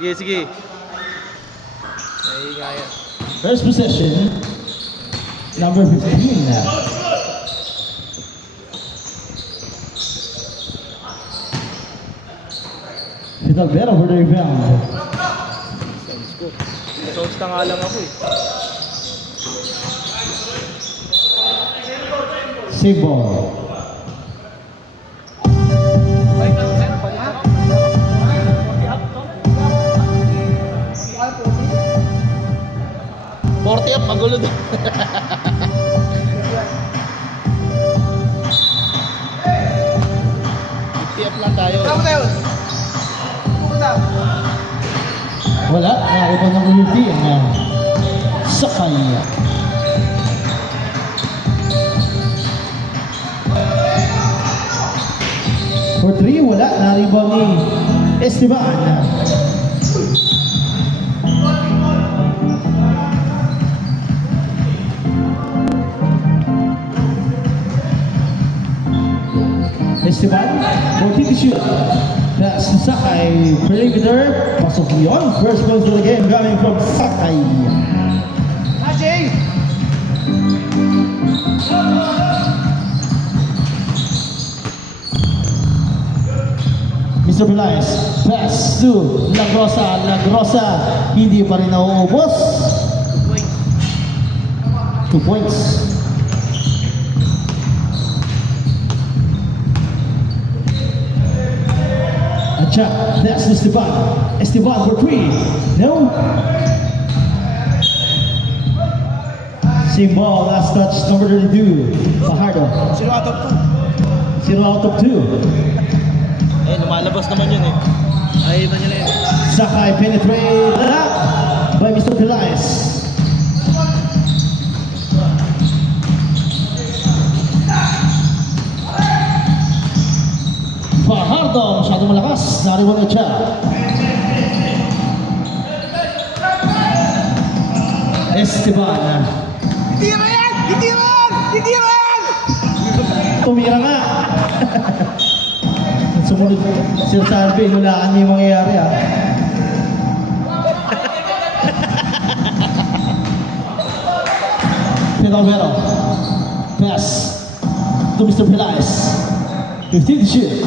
Sige, sige. Ay, nga yan. First possession, number 15. Vital Vera for the rebound. Sounds ko. Sounds na nga lang ako eh. Save ball. Forty up, magulo din. Up lang tayo. Wala, nakaiba ng ulti ang Sakay. For 3, wala, naribaw ni Esteban. Esteban, rotate to shoot. That's Sakay, perimeter. Pasok yun. First points of the game coming from Sakay. Mr. Belias, pass to Lagrosa. Lagrosa, hindi pa rin nauubos. 2 points. Check. That's Esteban. Esteban for 3. No. Same ball. Last touch. Number 32. Fajardo. 0 out of 2. 0 out of 2. Eh, lumalabas naman yun eh. Ay, iba nila yun. Sakay penetrate by Mr. Pelaez. Fajardo, masyadong malakas. Nariwan na siya. Esteban. Itira yan! Itiran! Itiran! Tumira nga. Sumunod Sir Salve, hulaan niyo yung mangyayari ha. Pedro Vero. Pass to Mr. Pelaez. 15 to shoot.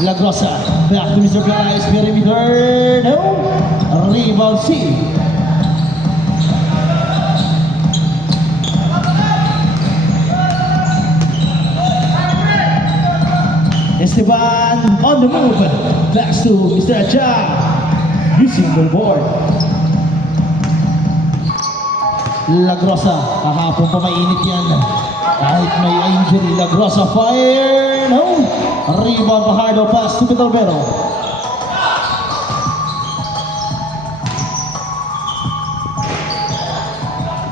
Lagrosa. Back to Mr. Pelaez. Perimeter. No. Rebound C. Esteban on the move. Back to Mr. Acha. Using the board. Lagrosa. Kahapon pa mainit yan. Kahit may injury. Lagrosa fire. No. Rebound Fajardo. Pass to Vital Vero.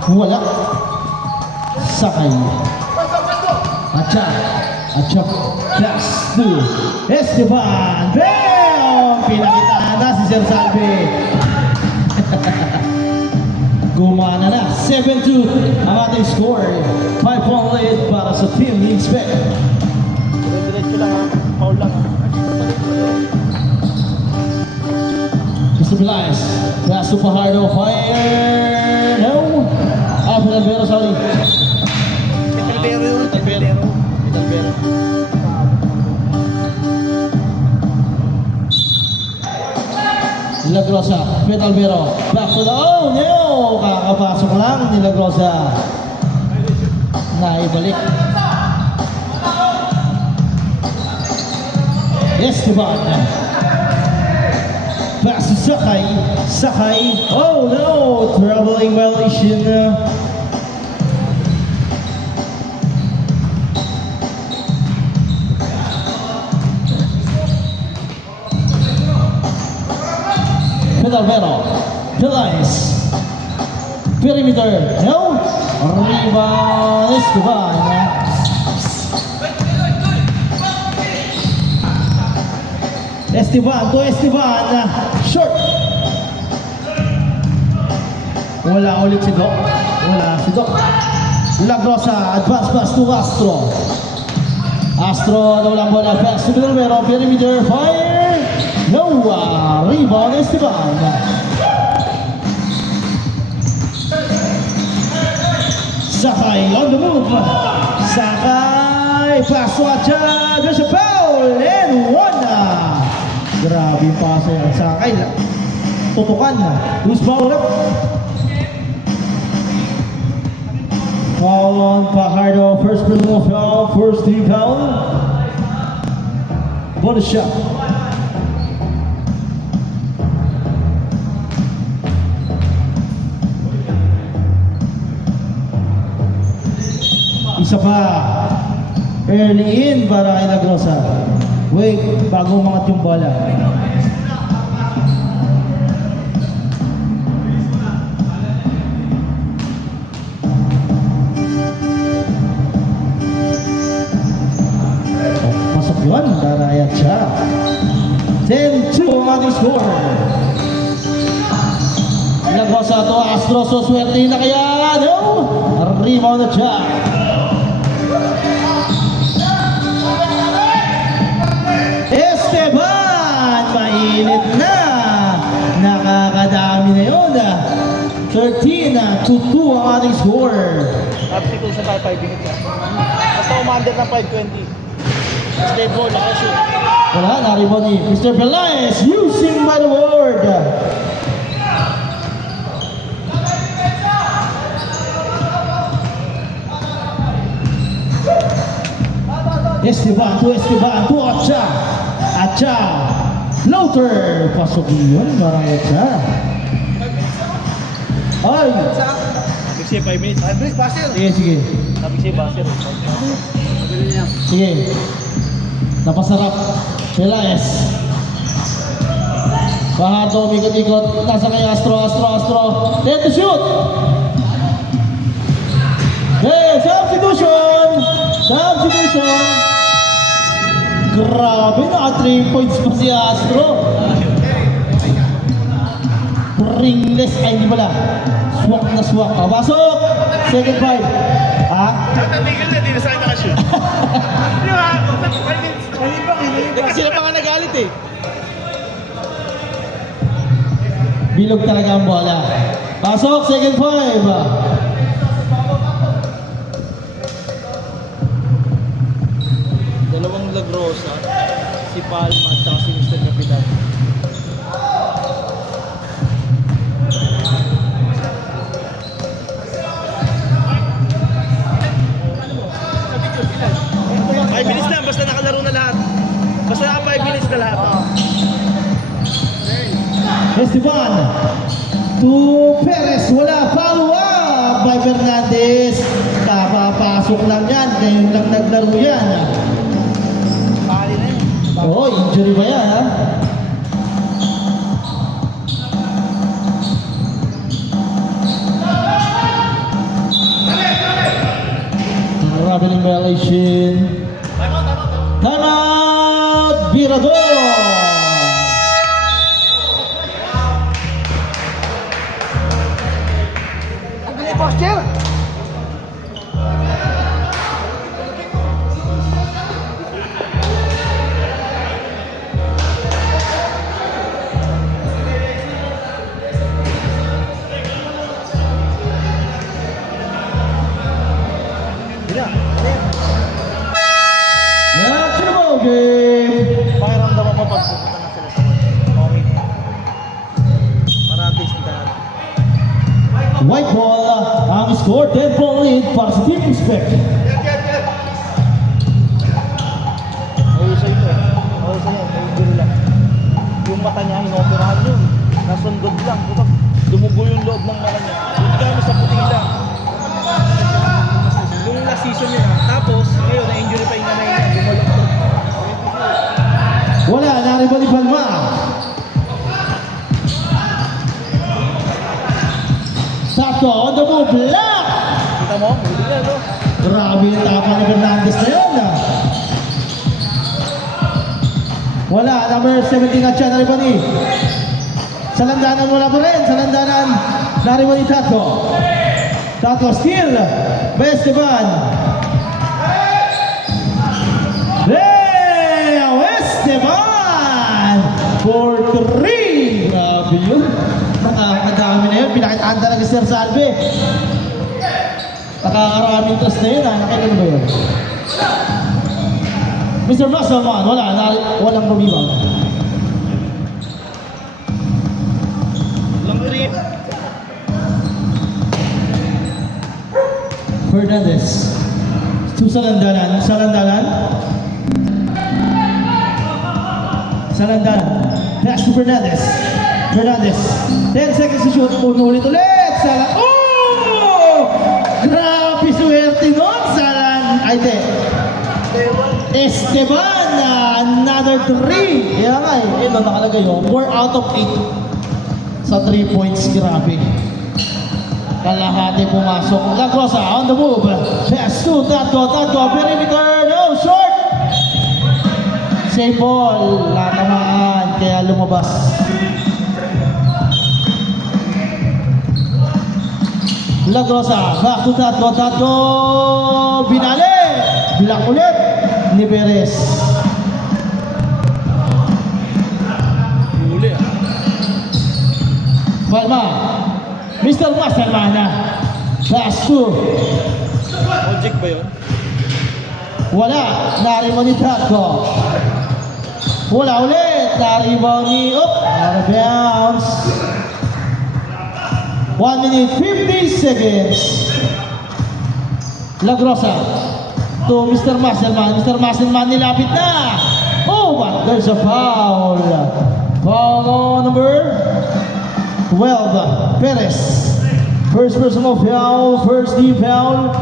Wala. Sakay. Acha. Acha. Pass to Esteban. Bam! Pinakitaan na si Sir Salve. Gumana na. 7-2 ang ating score. 5-point lead para sa Team Inspect. Diretso lang ha. Foul lang ha. Mr. Pelaez. Pass to Fajardo. Fire. No. Vital Vero, sorry. Vital Vero yun. Vital Vero. Vital Vero. Lagrosa, Vital Vero, back to the, oh no! Kakapasok lang ni Lagrosa. Naibalik. Esteban. Pass to Sakay. Sakay, oh no! Traveling violation. Vital Vero, Pelaez, perimeter, no, rebound, Esteban. Esteban to Esteban, short. Wala ulit si Doc, wala si Doc. Lagrosa, advance pass to Astro. Astro, ano lang bola, pass to Vital Vero, perimeter, fire. No, rebound Esteban. Sakay on the move. Sakay, paso at siya. There's a foul and one. Grabe yung paso yan. Sakay, tutukan. Who's foul up? Foul on Fajardo. First personal foul. First team foul. Bonus shot. Isa pa. Early in para kay Lagrosa. Wait, bago umangat yung bola. Pasok yun, darayat siya. 10-2 ang ating score. Lagrosa to Astro, so swerte na kaya. No! Rebound na siya. Esteban! Mainit na! Nakakadami na yun. 13-2 ang ating score. Substitution tayo 5 minutes. Basta umandar ng 5:20. Stay ball, nakashoot. Wala, naribon ni Mr. Pelaez using by the word. Esteban to Acha. Acha. Floater. Pasok yun. Marang Acha. Ay. Bigsi 5 minutes. 5 minutes, Basir. Sige, sige. Bigsi, Basir. Sige. Napasarap. Pelaez. Fajardo, ikot-ikot. Nasa kay Astro. 10 to shoot. Hey, substitution. Grabe, naka 3 points pa si Astro. Ringless, ay hindi pala. Swak na swak. Pasok! Second five. Ha? Tatigil na, di na sa'yo nakashoot. Di ba? 5 minutes. Kasi sila pa nga nagalit eh. Bilog talaga ang bola. Pasok, second five. Dalawang Lagrosa, si Palma at saka si Mr. Capitan. Five minutes lang, basta nakalaro na lahat. Basta naka 5 minutes na lahat. Esteban to Perez. Wala, follow up by Fernandez. Kapapasok lang yan. Ngayon lang naglaro yan. Pali na yun. Oo, injury ba yan, ha? Traveling violation. Time out! Virador! Posture! Natural ball game! Pakiramdaman mo pag pupunta na sila sa work. Okay. Maratis na dahil. White ball, ang score 10 ball lead para sa Team Respect. Mahusay ito eh. Mahusay yan. Mahusay lang. Yung mata niya, inoperahan yun. Nasundod lang. Kapag dumugo yung loob ng mata niya. Hindi kami sa puting lang. Yung last season yun. Tapos, ngayon, na-injury pa yung nanay niya. Gumalok. Wala, nariba ni Palma. Sato on the move, block! Kita mo? Hindi na, no? Grabe yung tapa ni Fernandez na yun. Wala, number 17 at siya, nariba ni. Sa landanan wala pa rin, sa landanan, nariba ni Tato. Tato steal, Esteban. Hey, Esteban! For Saan talaga Sir Salve? Nakakaraming toss na yun ha. Nakita mo ba yun? Mr. Musselman, walang rebound. Lang rin. Fernandez. To Salandanan. Pass to Fernandez. 10 seconds to shoot. Ulit. Oh! Grabe swerte nun. Esteban. Another 3. Kaya nga eh. Ito nakalagay yun. 4 out of 8. Sa 3 points. Grabe. Kalahati pumasok. La Rosa on the move. Pass to Tato. Perimeter. No, short. Save ball. Natamaan. Kaya lumabas. La Rosa. Back to Tato. Binale. Bilang ulit. Ni Perez. Huli ah. Palma. Mr. Masterman na. Pass to. Object ba yun? Wala. Naribo ni Tato. Wala ulit. Naribo ni... out of bounds. 1 minute 50 seconds. Lagrosa to Mr. Masterman. Mr. Masterman nilapit na. Oh, but there's a foul. Foul on number 12. Perez. First personal foul. First team foul.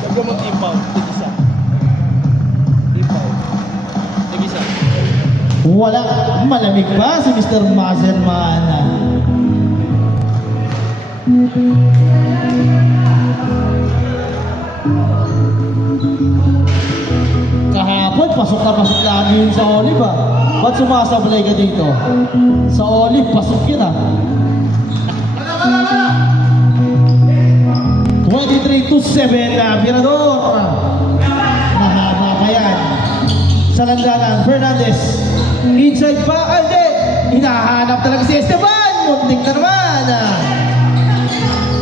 Lagyan mo team foul. Tig-isa. Team foul. Tig-isa. Wala. Malamig pa si Mr. Masterman. Kahapon, pasok lagi yun sa Olive ah. Ba't sumasablay ka dito? Sa Olive, pasok yun ah. 23-7 na Pirador. Mahaba pa yan. Sa landanan, Fernandez. Inside pa, hindi. Hinahanap talaga si Esteban. Muntik na naman.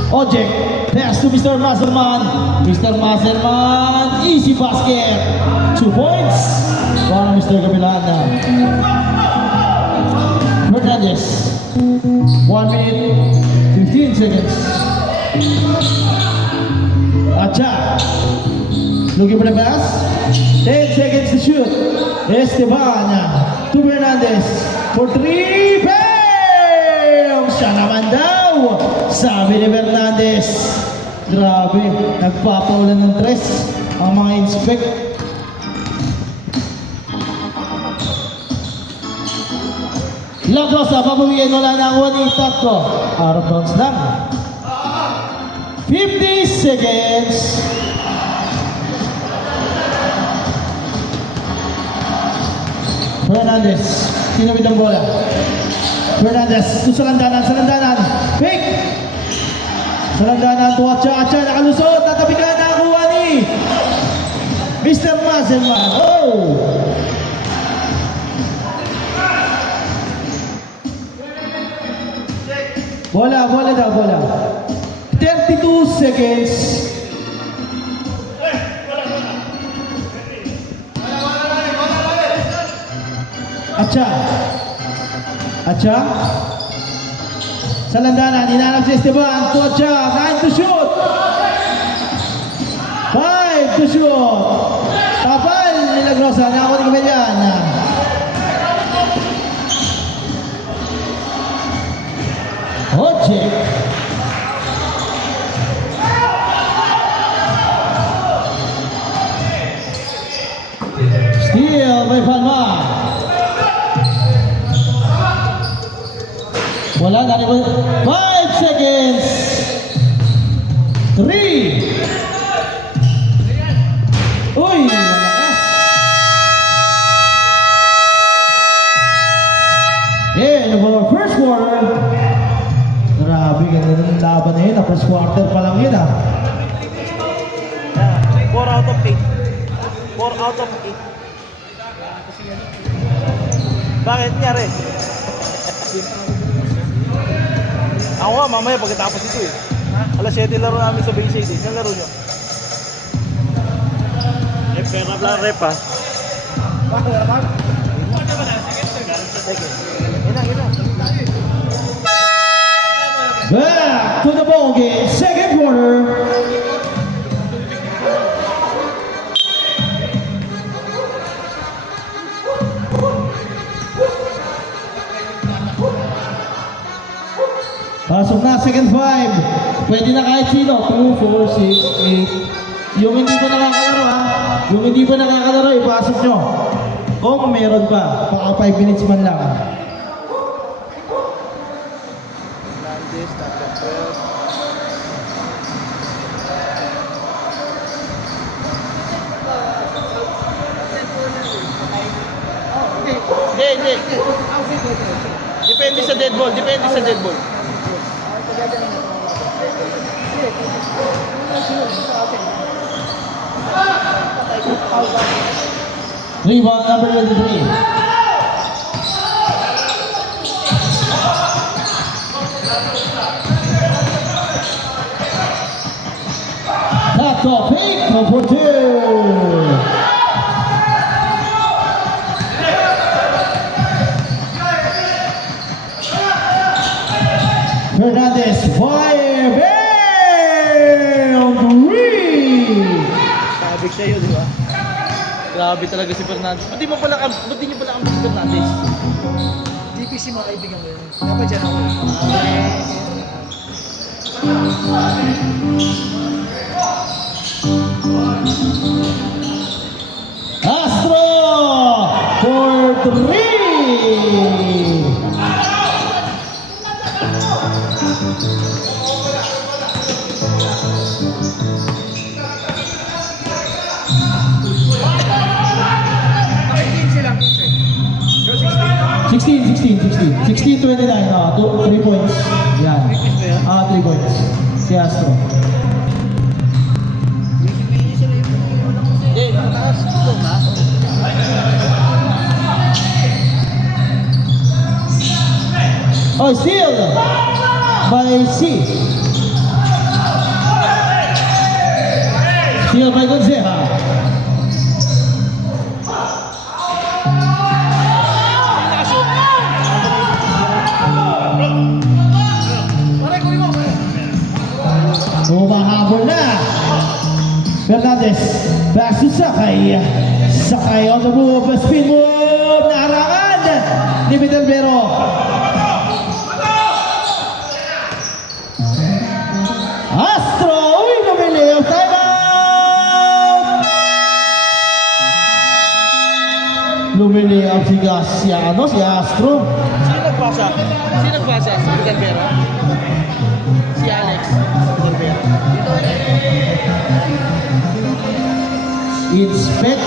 Ojek. Pass to Mr. Maserman. Mr. Maserman. Easy basket. 2 points. Para Mr. Gabilana. Fernandez. 1 minute 15 seconds. Acha. Looking for the pass. 10 seconds to shoot. Esteban to Fernandez for 3. Bam! Siya naman daw. Sabi ni Fernandez. Grabe. Nagpapaulan ng tres ang mga inspect. Lagos, papawiin wala na ang 1 tatlo. Out of bounds lang. 50 seconds. Fernandez. Sinabit ang bola. Fernandez. Sa landanan. Fake. Sa landanan. Acha. Nakalusot. Natabigan na ang kuha ni Mr. Mazelman. Oh! Bola daw. 32 seconds. Acha. Sa landanan, hinanap si Esteban. To Acha, 9 to shoot. 5 to shoot. Tapal ni Lagrosa. Nako ni Kabelyan. Ojek. Steal by Palma. Wala na rin. 5 seconds. 3. Uy, malakas. And our first quarter. Grabe, ganda ng laban na yun. First quarter pa lang yun ah. 4 out of 8. 4 out of 8. Bakit nangyari? Ako nga, mamaya pagkatapos ito eh. Alas 7 laro namin sa Bayside eh. Saan laro nyo? Pera lang rep ha. Bakit naman? Back to the ball game, second quarter. Pasok na, second five. Pwede na kahit sino. 2, 4, 6, 8. Yung hindi pa nakakalaro ha. Yung hindi pa nakakalaro, ipasok nyo. Kung meron pa, baka 5 minutes man lang. Hernandez, number 12. Hindi. Depende sa dead ball, depende sa dead ball. Rebound number 23. That's a pick for 2. Hernandez fire bam 3. Sabi sa'yo, di ba? Grabe talaga si Fernandez. Ba't di nyo pala kami si Fernandez? DPC mga kaibigan ko yun. Dapat dyan ako. Astro for 3. Naka-18 silang coach eh. Yung 16. 16-29, 3 points. Yan. 3 points. Si Astro. Hindi, mataas ito na. Oh, steal by C. Steal by Gonzaga. Pare, kunin mo. Humahabol na. Fernandez. Back to Sakay. Sakay on the move. Spin move. Naharangan ni Midelbero. Astro. Uy, lumiliw. Time out. Lumiliw si Astro. Sino nagpasa? Si Galvero? Si Alex. Galvero. Inspect.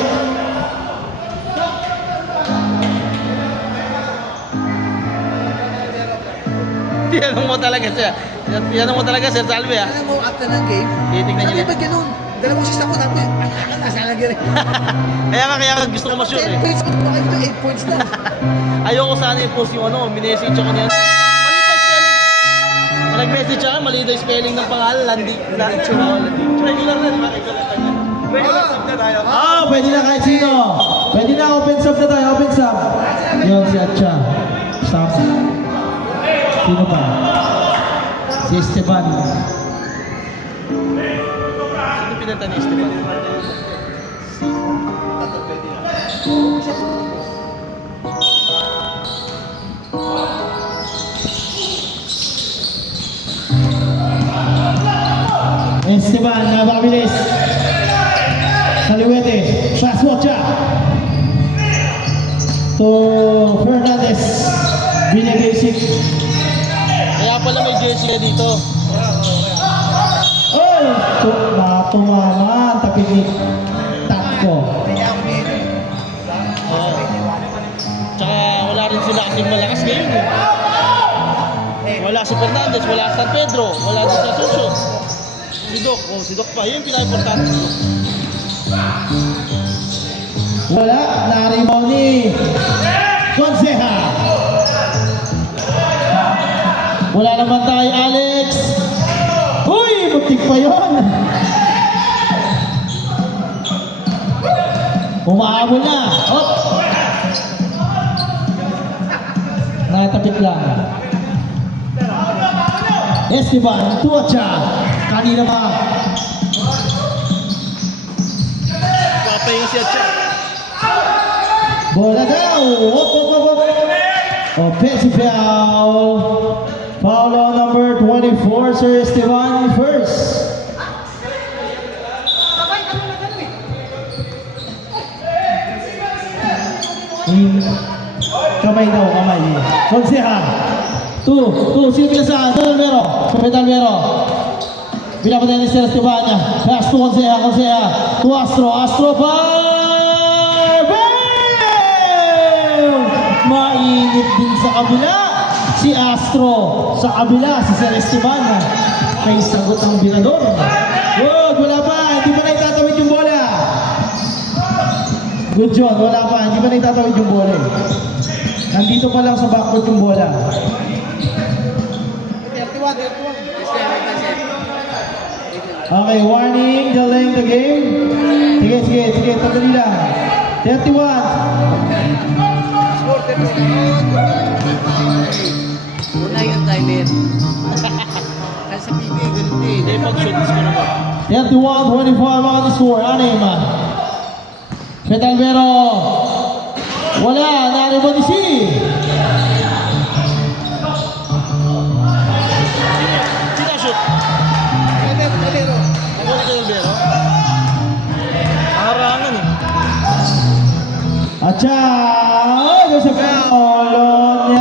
Tinanong mo talaga Sir Salve ah. Alam mo, after ng game, Titignan sabi niya. ba ganun? Dalawang assist ako natin. Nasa lagi rin. Kaya nga gusto ko ma-shoot 10 eh. points, baka ito 8 points na. Ayoko sana i-post yung minessage ako niyan. Mali pa spelling. Nag-message ako, mali daw yung spelling ng pangalan. Landi. Regular na, di ba? Regular na. Regular sub na tayo. Pwede na kahit sino. Pwede na, open sub na tayo, open sub. Yun, si Atcha. Stop. Sino pa? Si Esteban. Sino pinanta ni Esteban? Esteban, napakabilis. Kaliwete, Shaswatcha. To Fernandez. Binibasic. Kaya pala may jersey dito. Oh! Natumaman. Tapig ni Tatko. Kaya ako nito. Tsaka wala rin sila kasing malakas ngayon eh. Wala si Fernandez, wala si San Pedro, wala din sa Asuncion. Si Doc pa, yun yung pinaka-importante si Doc. Wala. Naribaw ni Conseja. Wala naman tayo, Alex. Uy, butik pa yun. Umahabol na. Hop. Nakatapit lang. Esteban, Tuacha. Kanina pa. Papahinga si Atcha. Bola daw. Hop, hop, hop, hop. Offensive foul. Foul on number 24, Sir Esteban first. Kamay daw, kamay. Konseha. Sino pinasaan? Metalvero. Pinapatay ni Sir Esteban. Pass to Konseha. To Astro. Mainit din sa kabila. Si Astro. Sa kabila, si Sir Esteban. Kay sagot ang binador. Wala pa. Hindi pa naitatawid yung bola. Good job. Wala pa. Hindi pa naitatawid yung bola. Nandito pa lang sa backcourt yung bola. Okay, warning. Delaying the game. Sige. Tandali lang. 31. Una yung timer. Kasi sa PBA, ganun din. Hindi, pag-shoot ko naman. 31-25 mga score. Anim. Metalvero. Wala. Naribo ni si. Sino shoot? Kalero. Ako ni Calvero. Harangan eh. Atcha. There's a foul on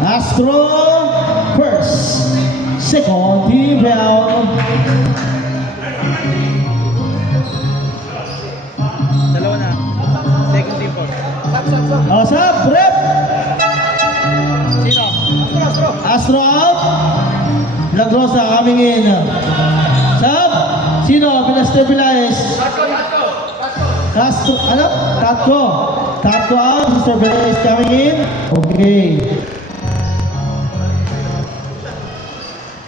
Astro first. Second team foul. Dalawa na. Second team po. Sab, rep. Sino? Astro out. Lagrosa coming in. Sab. Sino? Pinastabilize. Castro. Ano? Tatko out. Mr. Perez coming in. Okay.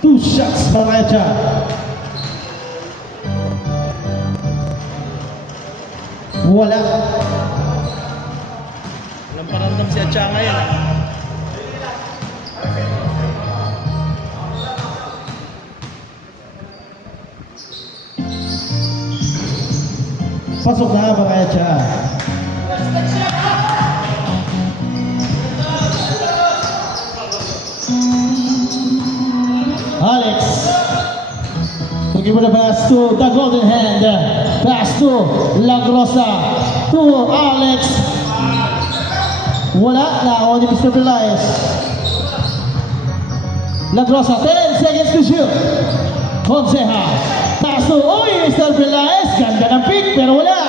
2 shots para Atcha. Wala. Walang paramdam si Atcha ngayon. Pasok na para Atcha. Alex. Give it a pass to the golden hand. Pass to Lagrosa. To Alex. Wala na ako ni Mr. Pelaez. Lagrosa, 10 seconds to shoot. Conseja. Pass to, Mr. Pelaez. Ganda ng pick, pero wala.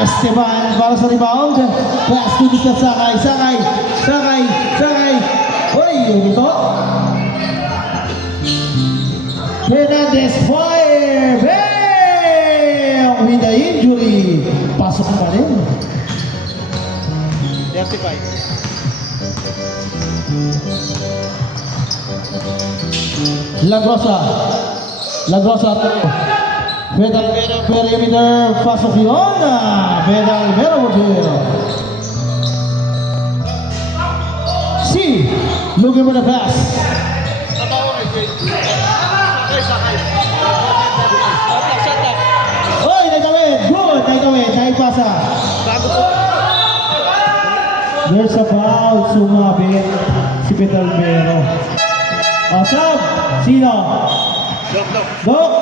Esteban para sa rebound. Pass to Mr. Sakay. Yun ito. Hernandez fire! Bam! With the injury. Pasok pa rin. 35. Lagrosa to. Pedalvero perimeter. Pasok yun. Pedalvero here. C. Looking for the pass. Oy, nagawin. Good. Nagawin. Pasa. There's a foul. Sumabit si Pedalvero. Sab. Sino? Dok.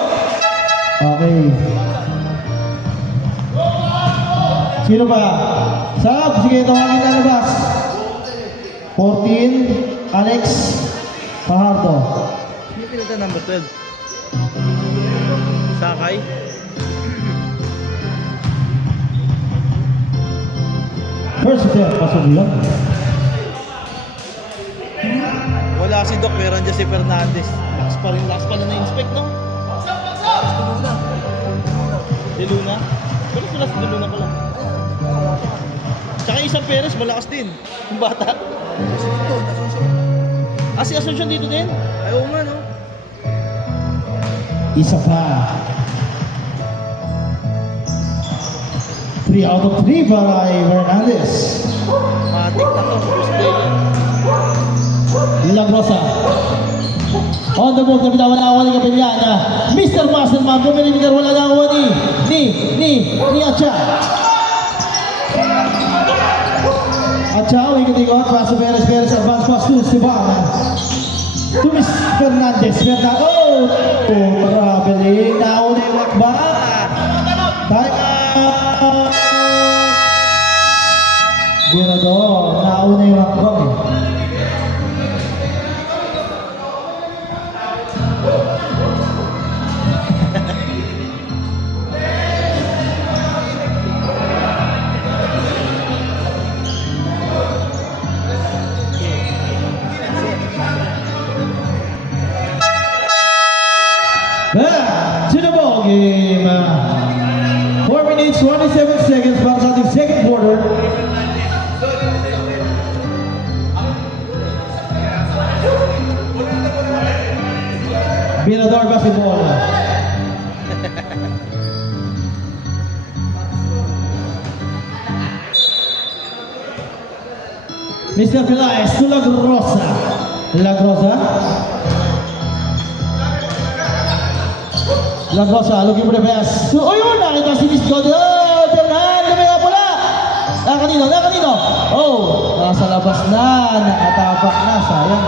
Okay. Sino pa? Sab. Sige, tawagin na labas. 14. Alex. Pahardo. Sino pinagta number 12? Sakay? First attempt. Pasok lang. Wala si Doc, meron dyan si Fernandez. Lakas pa na na-inspect, no? De Luna? Pero wala si De Luna pala. Tsaka isang Perez, malakas din. Yung bata. Ito, Si Asuncion dito din? Ay, oo nga, no? Isa pa. 3 out of 3 para kay Fernandez. Matik na to. First player. Lagrosa. On the move, nabitawan na awan ni Kapilyan. Mr. Masterman, bumilibigar, wala na awan ni Acha. Acha, ikot-ikot, paso Perez, advance pass to Esteban. To Miss Fernandez. Oh, traveling. Nauna yung wakba. Time. Girador, nauna yung wakba. Back to the ball game. 4 minutes, 27 seconds para sa ating second quarter. Binador basketball. Mr. Pelaez to Lagrosa. Lagrosa looking for the best. Oh, yun! Nakita si Miss God. Oh, Fernan! Lumaya pula! Kanino? Oh, nasa labas na. Nakatapak na. Sayang.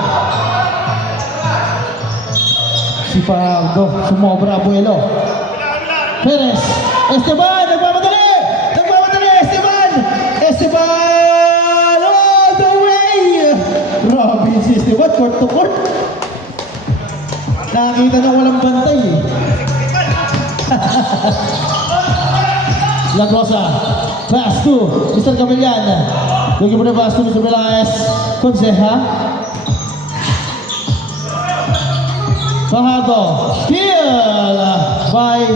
Si Pardo. Sumobra Abuelo. Perez. Esteban! Nagmamadali! Esteban! All the way! Robin si Esteban. Court to court. Nakita na walang bantay eh. Lagrosa, pass to Mr. Capellan. Looking for the pass to Mr. Pelaez. Conseja. Fajardo. Steal by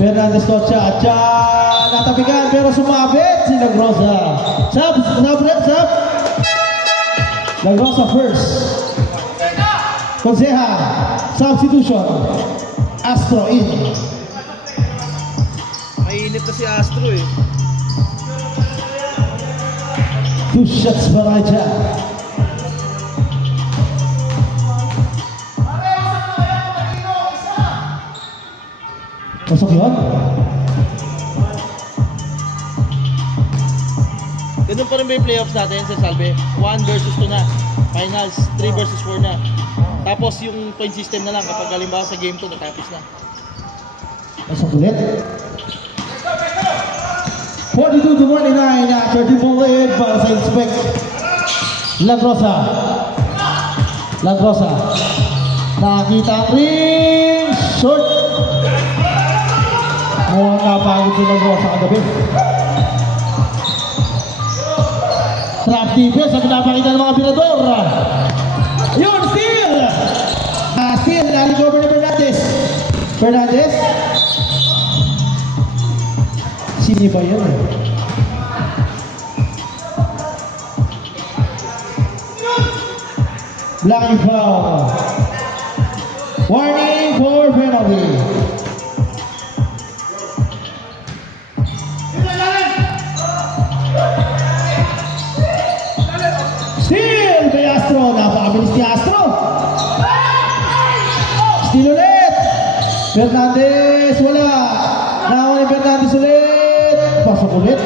Fernandez to Acha. Natabigan pero sumabit si Lagrosa. Sab. Lagrosa first. Conseja, substitution. Astro in. Mainit na si Astro eh. 2 shots para Acha. Pasok yun? Ganun pa rin ba yung playoffs natin sa Salve? 1 versus 2 na. Finals, 3 versus 4 na. Tapos yung point system na lang kapag halimbawa sa game 2 natapos na. Pasok ulit. 42-29 after triple lead para sa Inspect. Lagrosa. Nakita ang ring. Short. Mukhang napagod si Lagrosa kagabi. Trap defense ang pinapakita ng mga Binador. Yun, steal! Steal, naligover ni Fernandez. Sini ba yun? Blocking foul. Warning for penalty. Steal by Astro. Napakabilis ni Astro. Steal ulit. Fernandez, wala. Nakuha ni Fernandez ulit. Pasok ulit.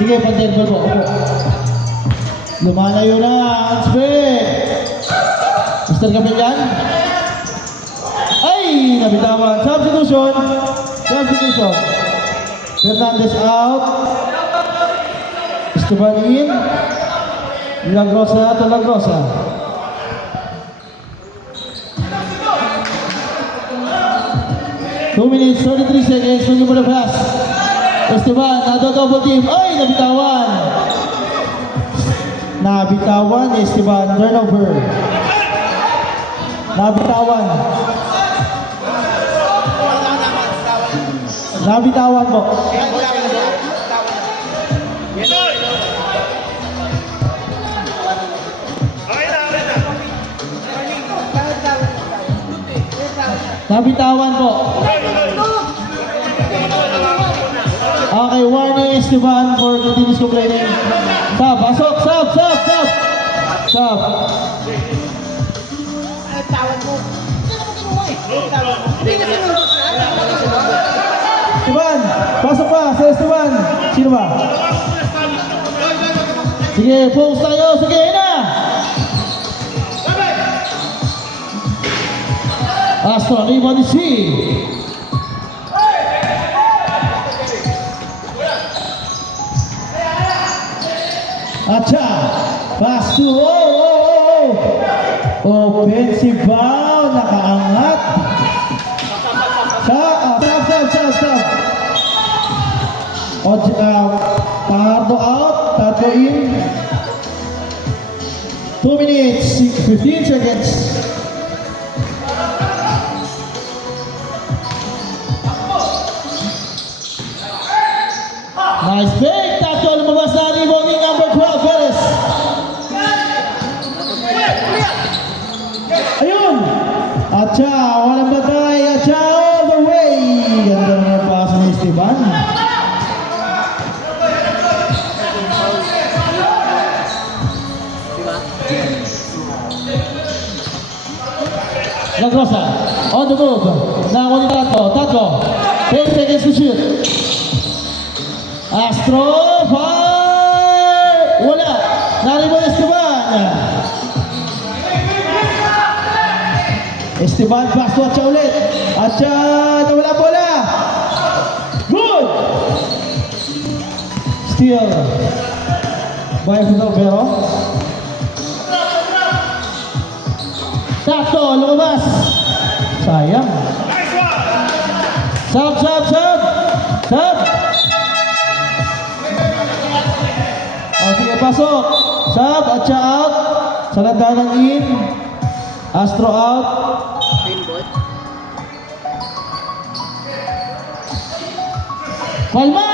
Sige, pag-10 po. Lumalayo na. Unspec. Mr. Capellan. Ay! Nabitawan. Substitution. Fernandez out. Esteban in. Lagrosa to Lagrosa. Two minutes, 33 seconds. Looking for the pass. Esteban, double team. Ay! Nabitawan. Esteban, turnover. Nabitawan mo. Nabitawan po. Okay, warning Esteban for continuous complaining. Sab, pasok, sab. Sab. Esteban, pasok pa sa Esteban. Sino ba? Sige, focus tayo. Sige, na. Astro, rebound is he. Acha, pass to offensive foul, nakaangat. Stop. Tardo out, Tardo in. 2 minutes, 15 seconds. Nice fake, Tardo lumabas na rebounding number 12, Perez. Ayun! Acha, walang batay. Acha all the way. Ganda naman ang pass ni Esteban. Lagrosa, on the move. Nakakuha ni Tatlo. 10 seconds to shoot. Astro, fire! Wala. Naribon Esteban. Esteban, pass to Acha ulit. Acha, nawala bola. Good! Steal. By Pero. Tatlo, lumabas. Sayang. Sub. O, sige, pasok. Sub, Acha out. Salandanan in. Astro out. Palma!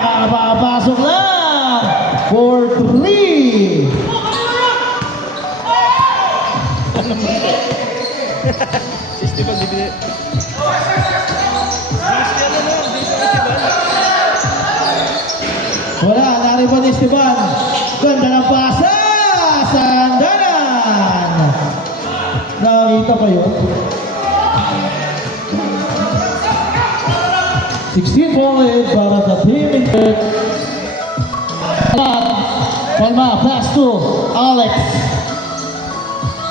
Kakapapasok lang! 4-3! Esteban, bibili. Wala, naribon Esteban. Ganda ng pasa! Sandanan! Nakita pa yun? 16 point para sa team in third. Palma, pass to Alex.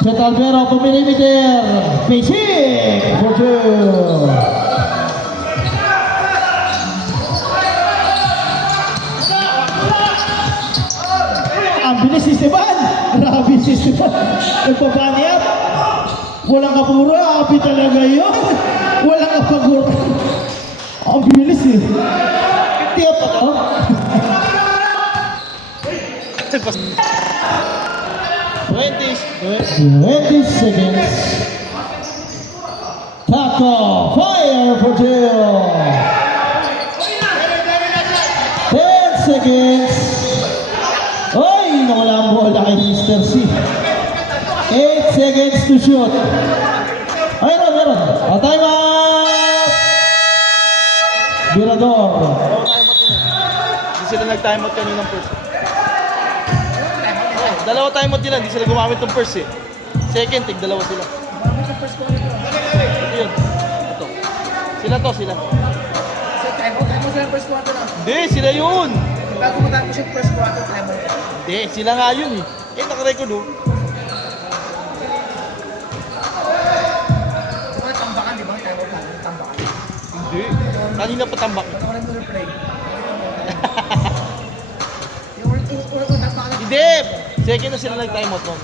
Albero, pumilimeter. Basic for two. Ang bilis si Esteban. Grabe si Esteban. Nagpapaniyap. Walang kapura. Api talaga yun. Walang kapagura. Ang bilis eh. Tiap pa to. 20 seconds. Taco, fire for two. 10 seconds. Oy, nawala ang bola kay Mr. C. 8 seconds to shoot. Meron. Time out! Birador. Hindi sila nag-time out kaninang first. Dalawa time out nila, hindi sila gumamit ng first eh. Second, dalawa sila. Ito yun. Ito. Sila. Time out sila first quarter na. Hindi, sila yun. Bago matapos yung first quarter, time out. Hindi, sila nga yun eh. Nakarecord oh. Mga tambakan, di ba? Time out lang, tambakan. Hindi. Kanina pa tambak. Parang mo replay. Yung tambakan. Hindi! Second na sila nag-time out nun.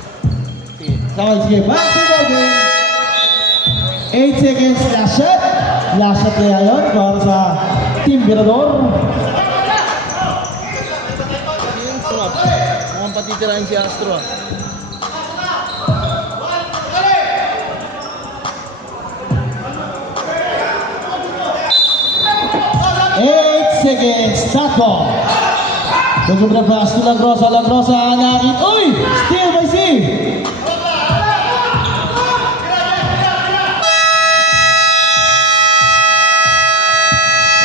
Sige. Sige, basketball game. 8 seconds, last shot. Last shot kaya yun para sa Team Birador. Yung sarap. Mukhang patitirahin si Astro ah. against Taco. Medyo breakfast to Lagrosa. Lagrosa nakit. Uy! Steal by C.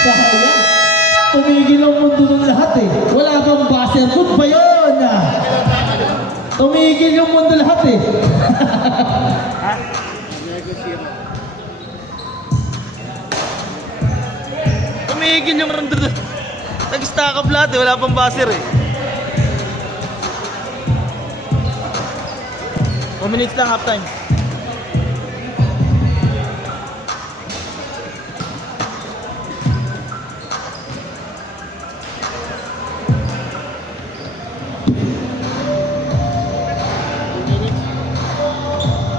Sayang. Tumigil ang mundo ng lahat eh. Wala bang buzzer? Good ba yun? Tumigil yung mundo lahat eh. Tumigil yung round doon. Nag-stack up lahat eh, wala pang buzzer eh. 2 minutes lang half time.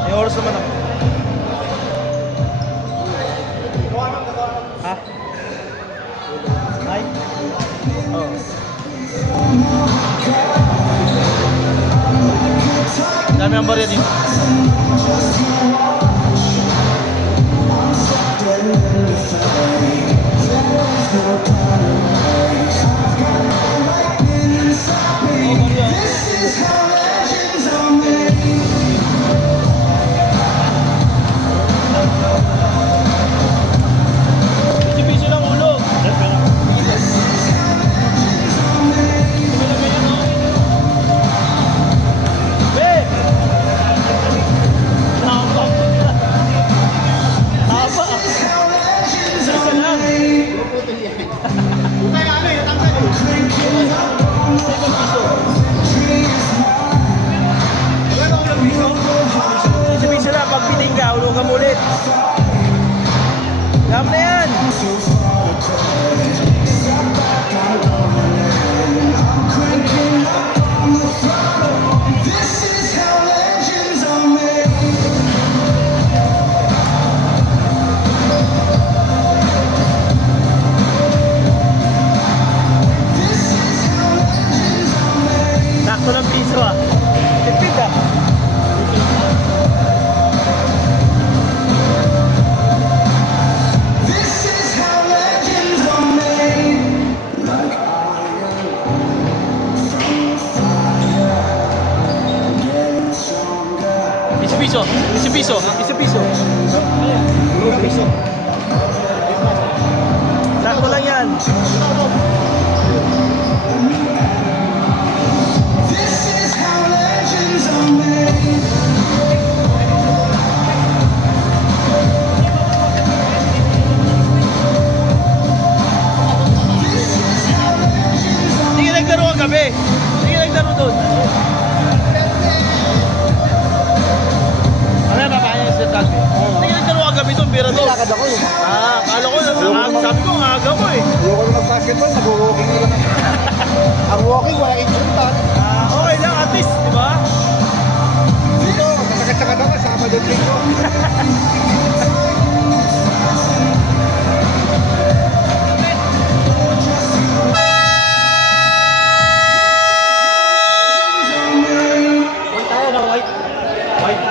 May oras naman ako. Ha? Ay? Oh. Dami ang barya dito. Piso lang ulo. Pag piling ka, ulo ka ulit. Gam na yan. Sakto ng piso ah. Tipid ah. Piso. Sakto lang yan. Hindi ka naglaro ang gabi. Hindi ka naglaro doon. Ano ba kaya yung sinasabi? Hindi ka naglaro ang gabi doon, pira doon. Lakad ako eh. Akala ko, sabi ko, ang aga mo eh. Ayoko na mag-basketball, nag-walking na lang. Ang walking, wala insultan. Okay lang, at least, di ba? Dito, masakit-sakit ako, sama doon ko. Huwag tayo ng white. White.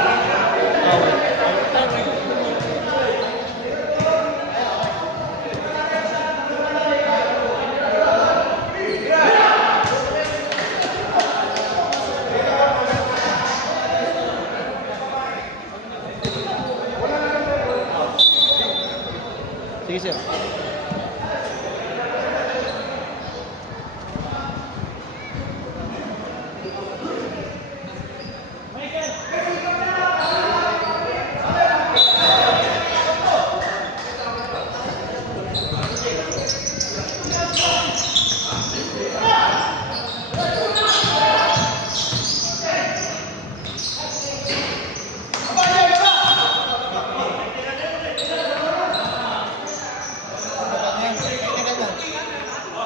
Sige, sir.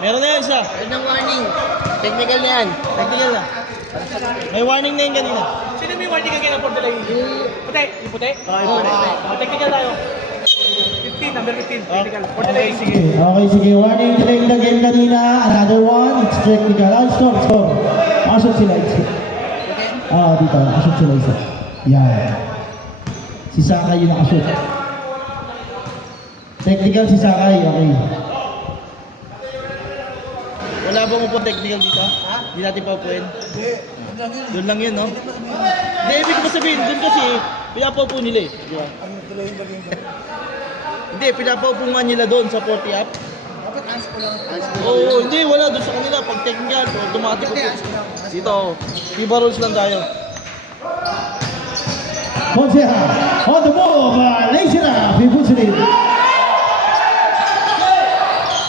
Meron na yan isa. Anong warning? Technical na yan. Technical na. May warning na yun kanina. Sino may warning kanina for delay? Puti? Yung puti? Technical tayo. 15, number 15. Technical. For delay. Sige. Okay, sige. Warning delay na game kanina. Another one. It's technical. Score. Asot sila. Dito. Asot sila isa. Yan. Si Sakay yung nakashoot. Technical si Sakay. Okay. Wala bang upo technical dito? Ha? Hindi natin paupuin. Hindi. Doon lang yun, no? Hindi, ibig ko sabihin, doon kasi, pinapaupo nila eh. Di ba? Ang tuloy yung bagay ba? Hindi, pinapaupo nga nila doon sa 40 up. Dapat ans ko lang. Oo, hindi, wala doon sa kanila. Pag technical, automatic upo. Dito, FIBA rules lang tayo. Fonseca, on the move, lays it up, he puts it in.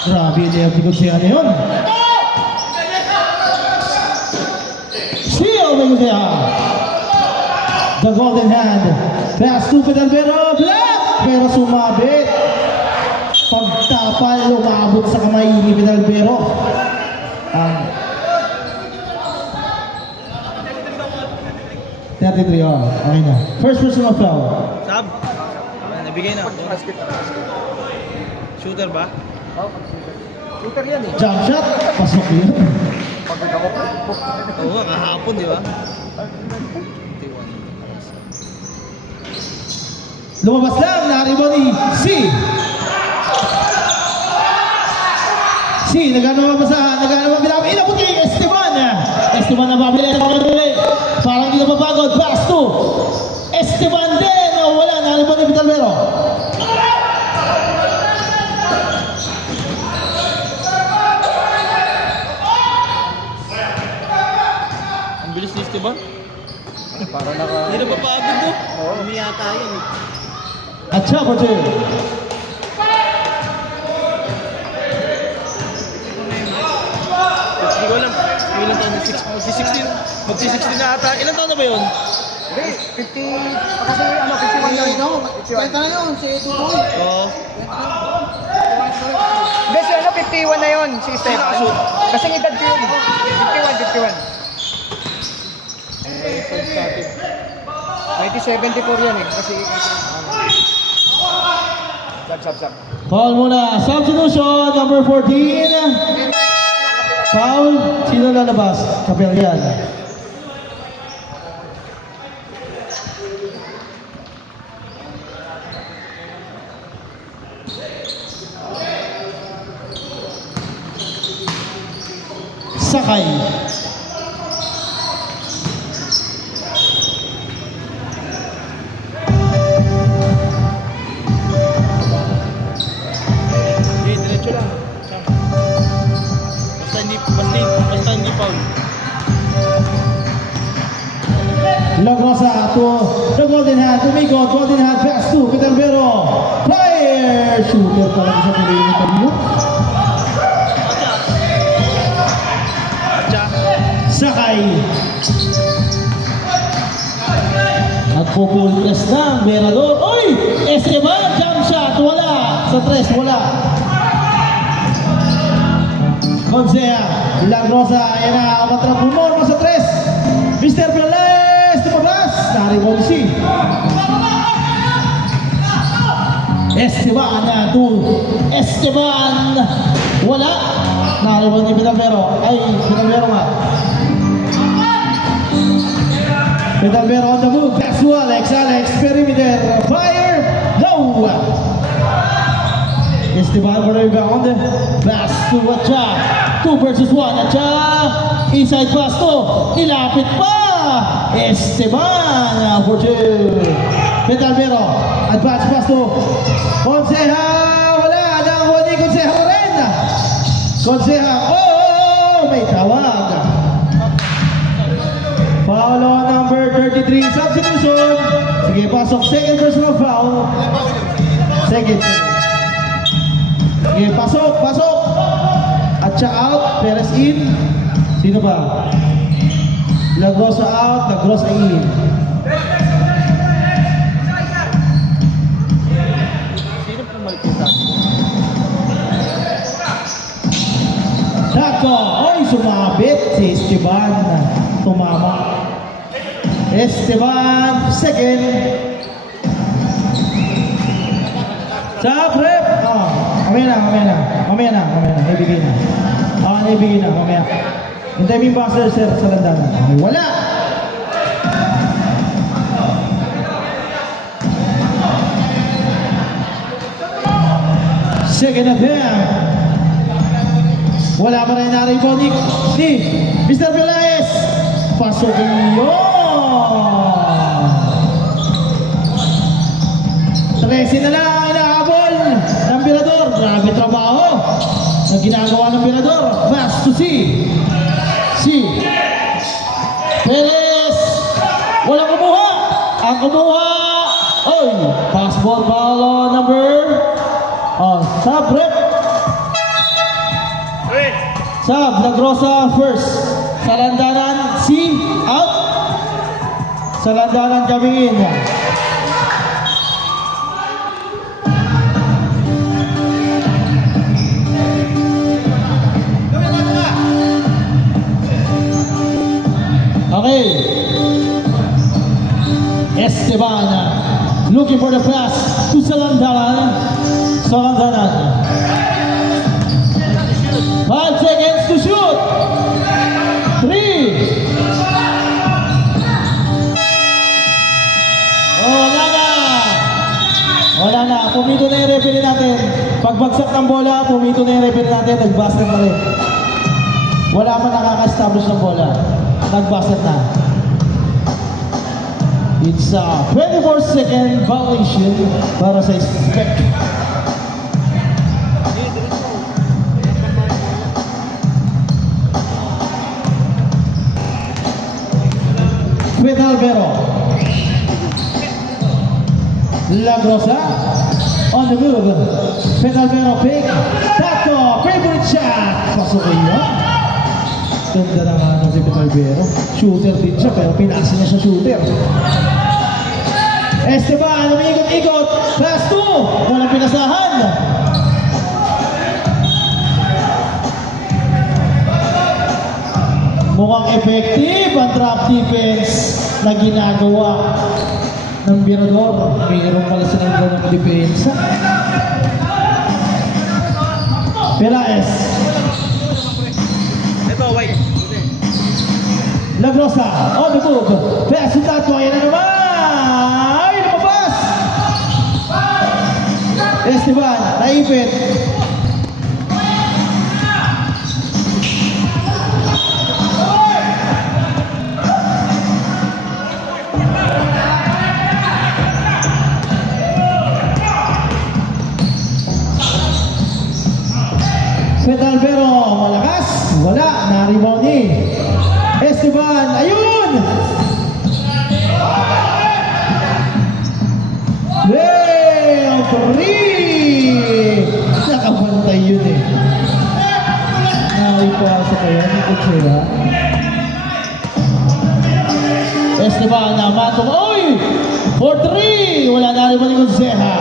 Grabe, Leo ni Fonseca na yun. Steal ni Fonseca. The golden hand. Pass to Pedalbero, block! Pero sumabit. Pagtapal, lumabot sa kamay ni Pedalbero. Ang 33, oh. Okay na. First personal foul. Sab? Nabigay na. Shooter ba? Shooter yan eh. Jump shot. Pasok yun. Pagod ako. Oo nga, kahapon, di ba? Lumabas lang. Naribo ni C. C. Nagano pinapin. Inabot kay Esteban. Esteban na babili. Parang hindi na mapagod. Pass to Esteban din. Oh, wala. Naribo ni Pedalbero. Ang bilis ni Esteban. Para naka... Hindi na papagod to. Umiyata yun. At siya po siya. Hindi ko alam. Ilan taon na? 16. Magsi-16 na ata. Ilan taon na ba yun? Hindi, 50... Kasi ano, 51 na yun. 51 na yun, si Tutoy. Oo. Hindi, si ano, 51 na yun, si Steph. Kasing edad ko yun. 51. 1974 yan eh, kasi... Sab. Foul muna. Substitution number 14. Foul. Sino lalabas? Kapelyan. Sakay. Hindi, diretso lang. Sam. Basta hindi foul. Lagosa to the golden hand. Tumigot. Golden hand pass to Pedalbero. Fire! Shooter pa lang sa piling ni Pablo. Atcha. Sakay. At full press na ang Berador. Oy! Esteban! Jump shot! Wala! Sa tres, wala. Consea. Lagrosa. Ayan na. Umatrap humor sa tres. Mr. Perez. Tumabas. Naribon si Esteban na to Esteban. Wala. Naribon ni Pedalbero. Ay, Pedalbero nga. Pedalbero on the move. Pass to Alex. Perimeter. Fire. No. Esteban for the rebound. Pass to Atcha. 2 versus 1. Atcha. Inside pass to. Ilapit pa. Esteban for 2. Pedalbero. Advance pass to Conseja. Wala. Nakakuha ni Conseja pa rin. Conseja. Oh! May tawag. Foul on number 33. Substitution. Sige, pasok. Second personal foul. Second. Sige, pasok. Atcha out. Perez in. Sino ba? Lagrosa out. Lagrosa in. Sino pumalpitan? Tako. Oy, sumabit si Esteban. Tumama. Esteban, second. Sa prep. Mamaya na. Ibigay na. Ibigay na. Mamaya. Hintay mo yung buzzer, sir, sa landanan. Okay, wala. Second attempt. Wala pa rin na-rebound ni Mr. Pelaez. Pasukin yun. 13 na lang ang inahabol ng Mirador. Grabe trabaho na ginagawa ng Mirador. Pass to C. Perez. Walang kumuha. Ang kumuha. Oy. Pass ball foul number. Sub rep. Sub. Lagrosa first. Sa landanan C. Out. Sa landanan coming in. Okay. Esteban looking for the pass to Salandanan. 5 seconds to shoot. 3. Wala na. Pumito na yung referee natin. Pagbagsak ng bola, pumito na yung referee natin. Nag-basket na rin. Wala pa nakaka-establish ng bola. Nag-basket na. It's a 24-second violation para sa spec. With Alvero. Lagrosa on the move. With Alvero pick. Tato. Favorite shot. Pasukin yun. Ganda naman ng si Alvero. Shooter din siya pero pinasa niya sa shooter. Esteban, umikot-ikot. Pass 2. Walang pinasahan. Mukhang effective ang trap defense na ginagawa ng Mirador. Mayroon pala silang ganong depensa. Pelaez. Ito, white. Lagrosa, on the move. Pass to Tato. Ayan na naman. Ay, lumabas. Esteban, naipit. Alvero, malakas. Wala, na-rebound ni Esteban. Ayun! Hey! Ang three! Nakabantay yun eh. Naipasa kaya ni Kutsera. Esteban naman. Oy! For 3! Wala na-rebound ni Kutsera.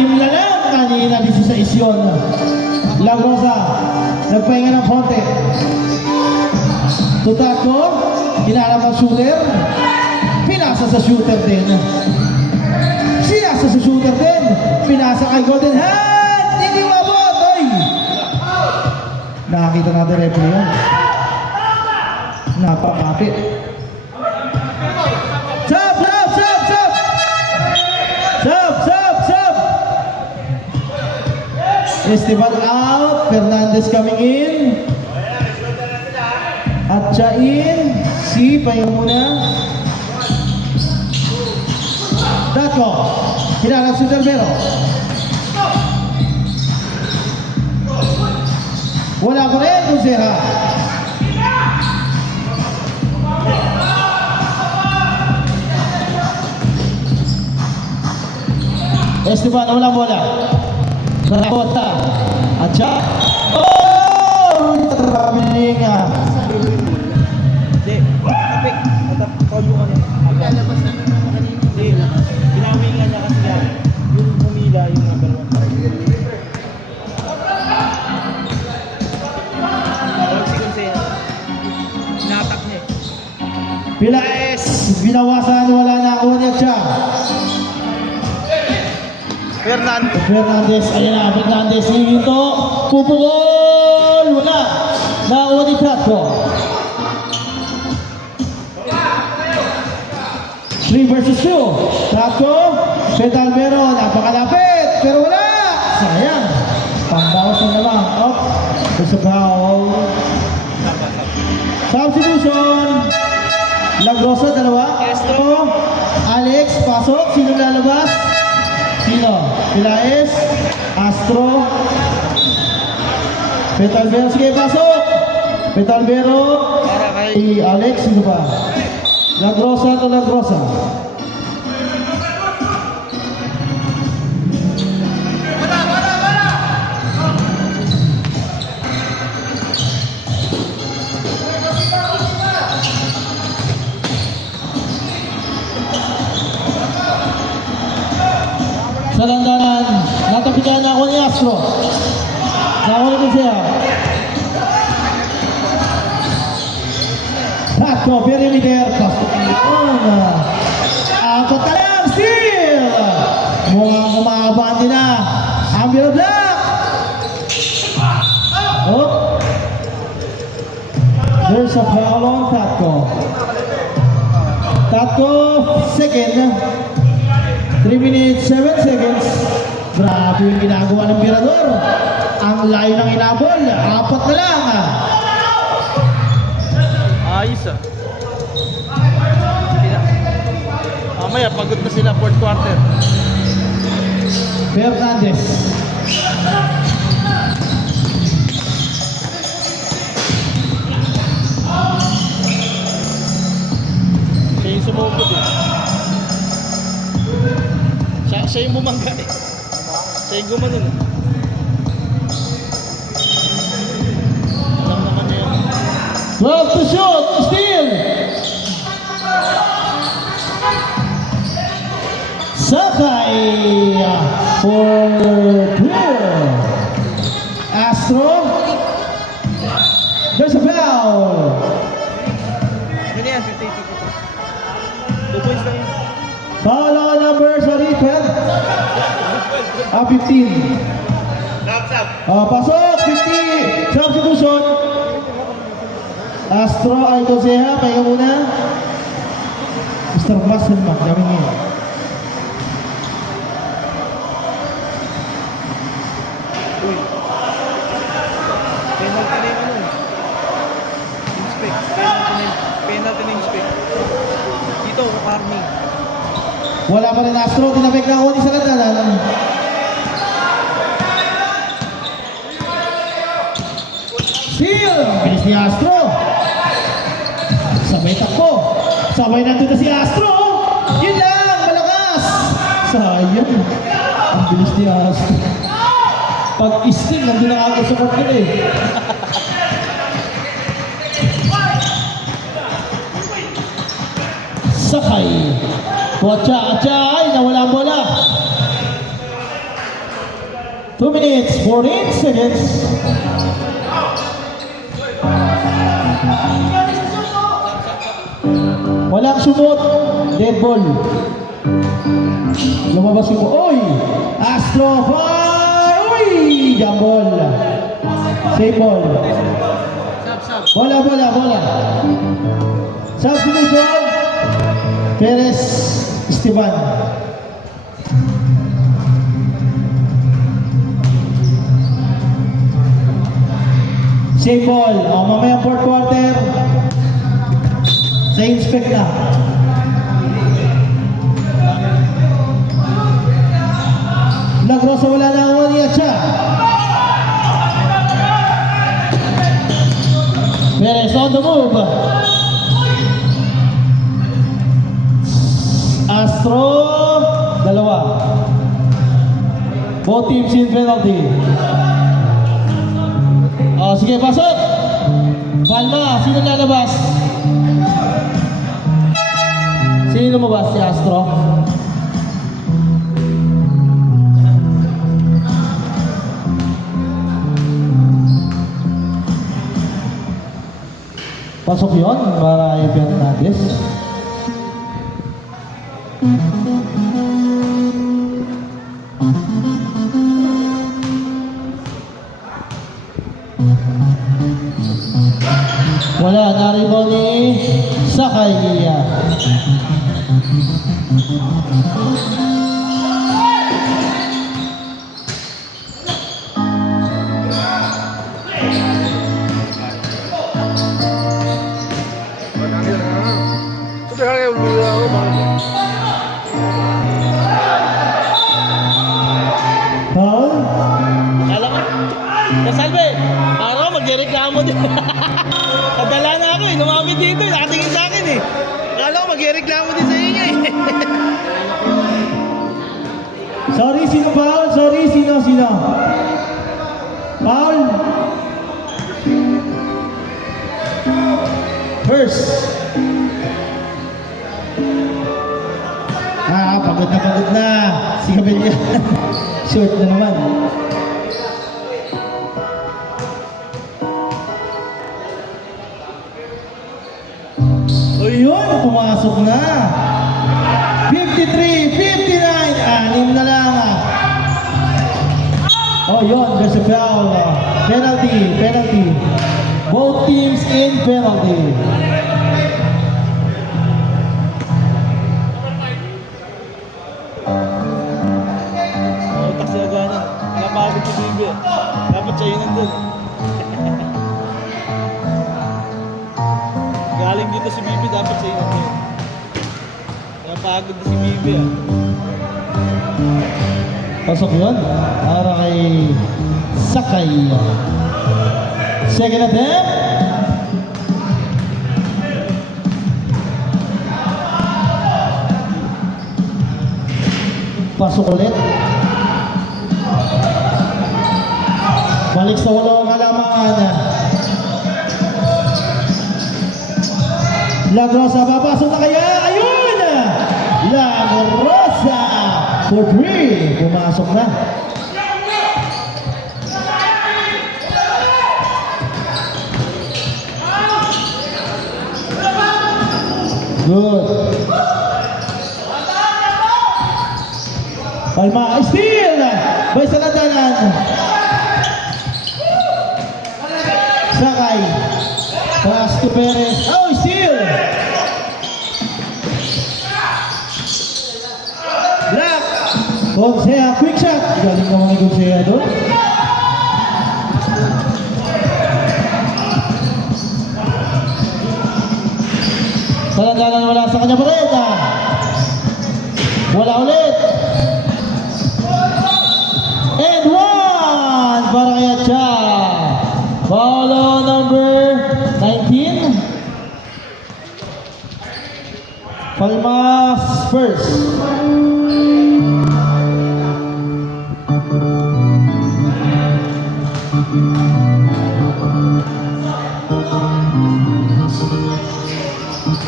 6 na lang. Kanina 16 yun. Lagrosa, nagpahinga ng konti. Tutaco, hinarap ang shooter. Pinasa sa shooter din. Sinasa sa shooter din. Pinasa kay Golden Hand. Hindi mabot. Oy! Nakakita natin referee yun. Napakapit. Sub! Esteban out, Fernandez coming in. At Chain, si pahinga muna. Tato, hinarap si Alvero. Wala pa rin, Kutsera. Esteban, wala bola. Rakota. At siya. Oh! Traveling ah. Hindi. Kapik. Call mo ano. Lalabas na naman kanina. Hindi. Pinawigan niya kasi yan. Yung pumila yung number 1. Walang sikonsena. Natak niya eh. Pelaez. Binawasan. Wala na ako niya siya. Fernandez, ayan na, Fernandez, hihinto, pupukol, wala, nakuha ni Tato. 3 versus 2, Tato, Alvero, napakalapit, pero wala, sayang. Pambawas na naman. Up. There's a foul. Substitution. Lagrosa, dalawa. Castro. Alex, pasok. Sino lalabas? Sino? Pilaes. Astro. Petalvero. Sige, pasok. Petalvero. Kay Alex, sino ba? Lagrosa to Lagrosa. Sa landanan, natapikan na ako ni Astro. Nakawala ko siya. Tatko, perimeter, pasok yun. Apat na lang, steal! Mukhang kumakabanti na. Ambir Black! Oh. There's a foul on Tatko. Tatko, second. 3 minutes, 7 seconds. Grabe yung ginagawa ng Mirador. Ang layo ng inabol. Apat na lang. Ayos ah. Mamaya, pagod na sila, fourth quarter. Fernandez. Siya yung sumugod eh. Siya yung bumangga eh. Siya yung gumanon eh. Alam naman niya yun. 12 to shoot. Steal. Sakay for clear. Astro. There's a foul. Ano yan? 50-50. 2 points lang yun. Foul on number, sorry, 12. 15. Pasok, 50. Substitution. Astro, Alcoceja, pahinga muna. Mr. Blasselman, kami ngayon. Uy. Penalty na yung ano. Inspect. Penalty na inspect. Dito, Army. Wala pa rin Astro, tinapik na ako ni sa landanan. Steal! Bilis ni Astro. Sabay takbo. Sabay nandun na si Astro. Yun lang, malakas. Sayang. Ang bilis ni Astro. Pag-isting, nandun na agad sa court nila eh. Sakay. Atcha, ay nawala ang bola. 2 minutes, 14 seconds. Walang sumot. Dead ball. Lumabas yung oy! Astro fire! Uy! Jambol. Save ball. Bola. Substitution. Perez Esteban. Save ball. Mamaya 4th quarter. Sa inspect na. Lagrosa wala na ako ni Atcha. Perez on the move. Astro, dalawa. Both teams in penalty. Sige, pasok. Palma, sino lalabas? Sino lumabas? Si Astro. Pasok yun para i-Fernandez. Wala, na-rebound ni Sakay. Sorry, sino foul? Sorry, sino? Foul? First. Pagod na. Si Gabriel. Short na naman. O yun, pumasok na. 53, 59, anim na lang. Oh, yun, there's a foul. Penalty. Both teams in penalty. Utak siya gana. Napagod si Bibi. Dapat siya yun nandun. Galing dito si Bibi, dapat siya yun nandun. Napagod na si Bibi ah. Pasok yun. Para kay Sakay. Second attempt. Pasok ulit. Balik sa walong halaman. Lagrosa, papasok na kaya? Ayun! Lagrosa! For 3. Pumasok na. Good. Palma, steal! By Saladanan. Sakay. Pass to Perez. Oh, steal! Black. Gonsea, quick shot. Galing naman ni Gonsea doon. Saladanan wala sa kanya pa rin. Wala ulit. And 1 para kay Atcha. Foul on number 19. Palmas first.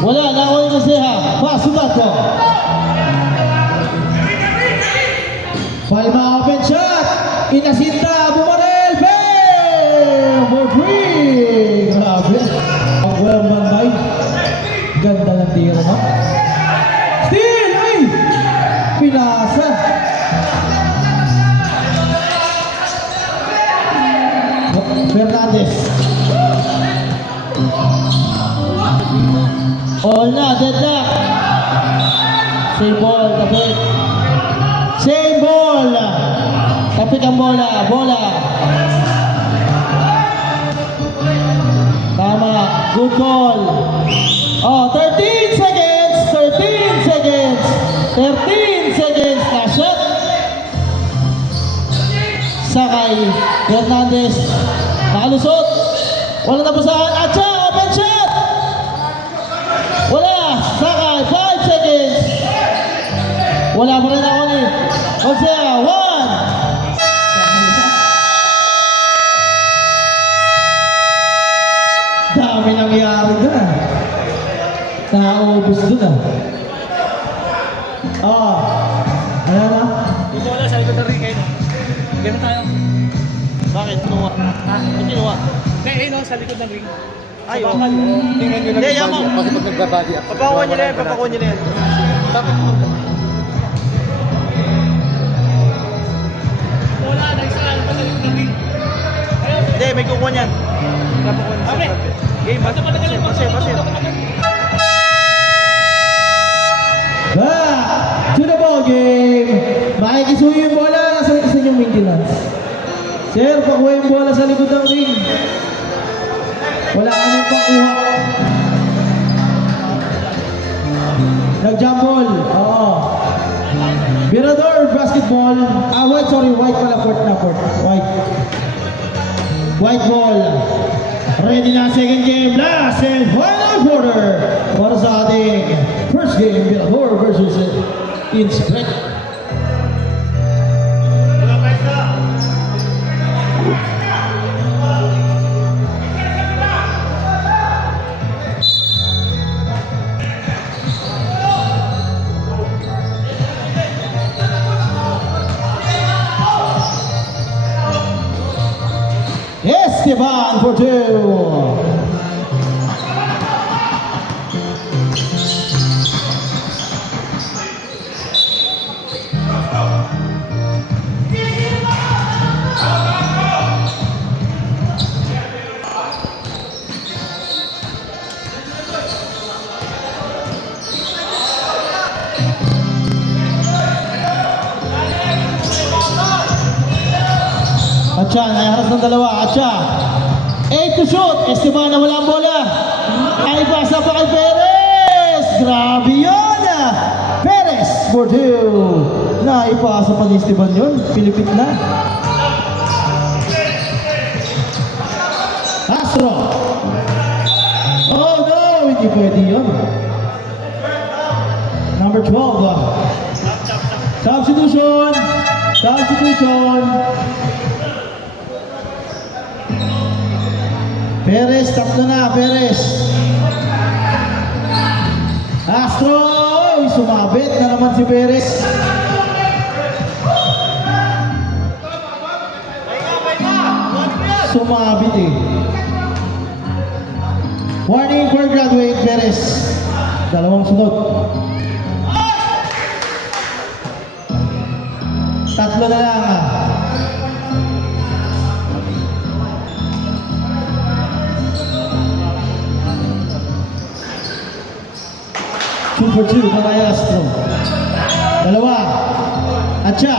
Wala na ako yung Gonsea. Pasulat ko. Palma open shot. Inasinta. Bumarel. Bam! For 3. Grabe. Ang walang bantay. Ganda ng tira, no? Steal! Ay! Pinasa. Fernandez. All na, dead na. Same ball, tapik. Same ball. Tapik ang bola. Tama, good ball. Oh, 13 seconds. 13 seconds na shot. Sakay, Fernandez. Nakalusot. Walang nabasahan. Atcha, open shot. Wala. Sakay, 5 seconds. Wala pa rin ako ni Gonsea, 1. Dami nangyari doon ah. Naubos doon ah. Ano na? Yung bola sa likod ng ring kayo. Ganun tayo. Bakit? Kinuha? Ha? Ba't kinuha? Hindi, sa likod ng ring. Ay, oh. Tingnan nyo Hindi, yaman. Kasi pag nagbabody up. Papakuha niyo na yan. Tapos Wala, nagsalaan pa sa likod ng ring. hindi, may kukuha niyan. Papakuha niyo. Okay. Game, Pasir. Back to the ball game. Makikisuyo yung bola sa inyong maintenance. Sir, pakuha yung bola sa likod ng ring. Wala kami pakuha. Nag-jump ball. Oo. Mirador, basketball. White pala, port. White ball. Ready na second game. Last and final quarter. Para sa ating first game, Mirador versus Inspect. Esteban for 2. Atcha, naiharap ng dalawa. Atcha. 8 to shoot. Esteban na walang bola. Ay pasa pa kay Perez. Grabe yun. Perez for 2. Naipasa pa ni Esteban yun. Pilipit na. Astro. Oh no, hindi pwede yun. Number 12. Substitution. Substitution. Perez, tatlo na, Perez. Astro! Uy, sumabit na naman si Perez. Sumabit eh. Warning for graduate, Perez. Dalawang sunod. Tatlo na lang ah. For 2, Kamay Astro. Dalawa. Atcha.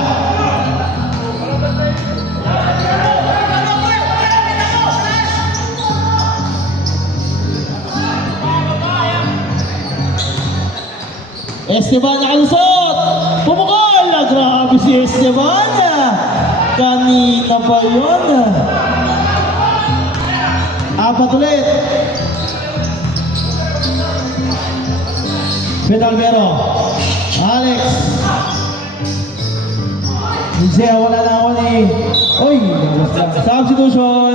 Esteban nakalusot. Pumukol. Grabe si Esteban. Kanina pa yun. Apat ulit. Pedalvero. Alex. Isaiah wala na ako ni. Uy, substitution.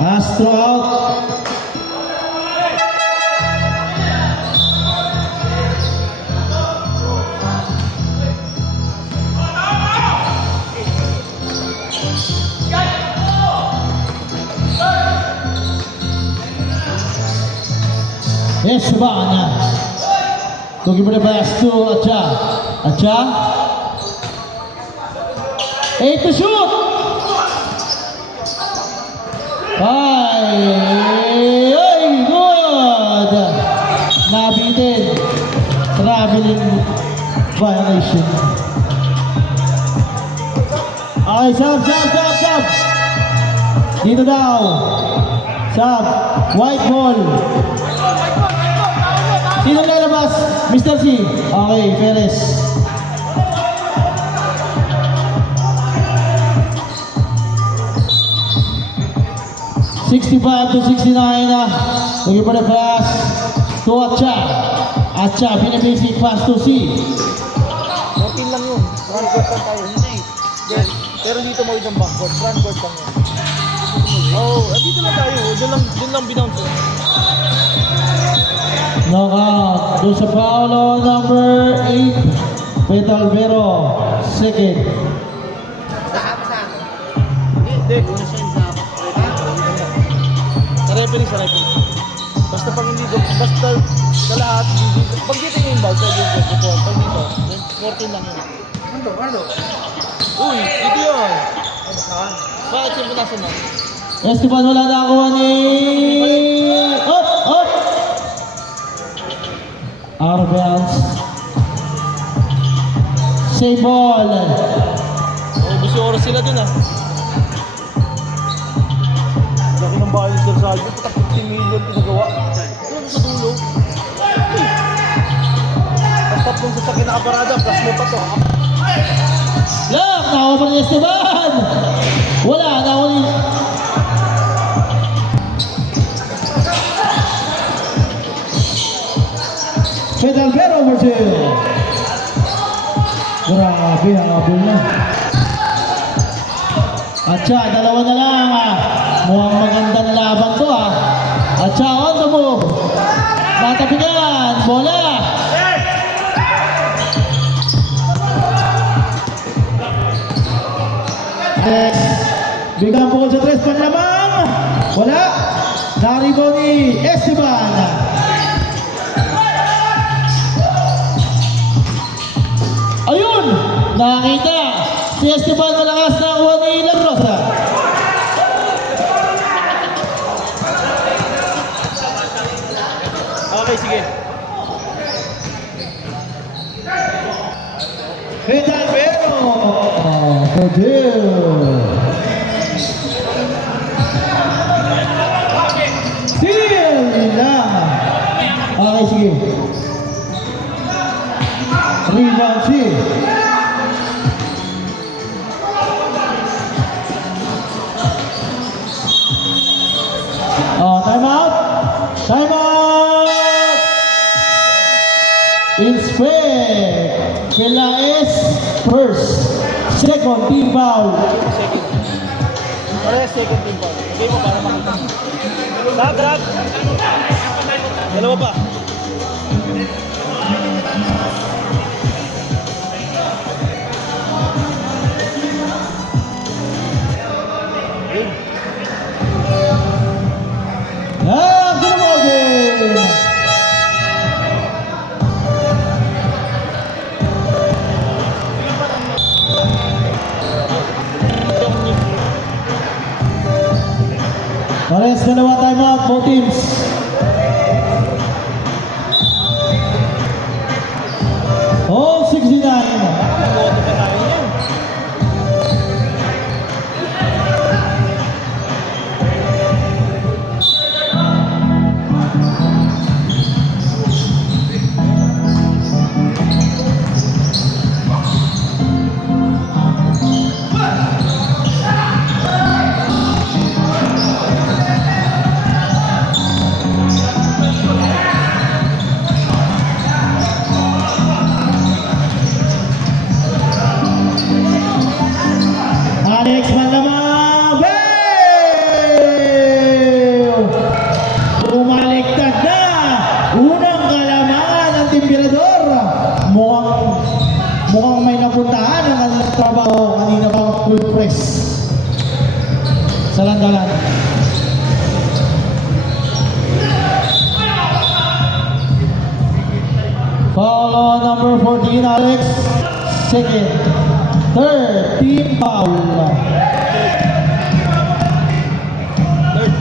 Astro out. Esteban. Looking for the pass to Atcha. Atcha. 8 to shoot. Ay, good. Nabitin. Traveling violation. Okay, sub. Dito daw. Sub. White ball. Sino lalabas? Mr. C. Okay, Perez. $65 to 69. Looking for the pass to Atcha. Atcha, binibasic pass to C. 14 lang yun. Front court lang tayo. Pero dito mo itong backcourt. Front court lang yun. Oh, dito lang tayo. Doon lang binounce. Knockout. Doon sa Paolo, number 8. Pedalvero, second. Hindi. Sa referee. Basta pag hindi ko, basta sa lahat, pag dito yung bag, pwede yung pwede. Pag dito, 14 lang yun. Ano? Uy, dito yun. Bakit yung punasan mo? Esteban wala na ako ni... Up! Out of bounds. Save ball. Oh, gusto oras sila dun ah. Laki ng bahay ni Sir Sergio, patak 15 million pinagawa. Ano sa dulo? Tapos tatlong sasakyan nakaparada, plus mo pa to. Look! Nakawa pa ni Esteban! Wala! Nakawa ni... Pedalvero over 2. Grabe, habol na. Atcha, dalawa na lang ah. Mukhang magandang laban to ah. Atcha on the move. Natapingan, bola. Biglang bukol sa 3, panlamang. Wala. Naribo ni Esteban. Ayun! Nakita. Si Esteban malakas na kuha ni Lagrosa. Okay, sige. Pedalbero. Pedal. Steal lang. Okay, sige. Rebound si. Oh, time out. Time out. Inspect. Pelaez first. Second team foul. Second. Pare, second team ball. Okay mo para makita. Drag. Dalawa pa. Ah, Gulmogin. Pares dalawa timeout, both teams. All 69. Boto pa tayo yan. Alex Malamang. Bell! Umaliktad na. Unang kalamangan ng Timpirador. Mukhang may napuntahan ang kanilang trabaho kanina pa full press. Sa landalan. Foul on number 14, Alex. Second. Third, team foul. Third.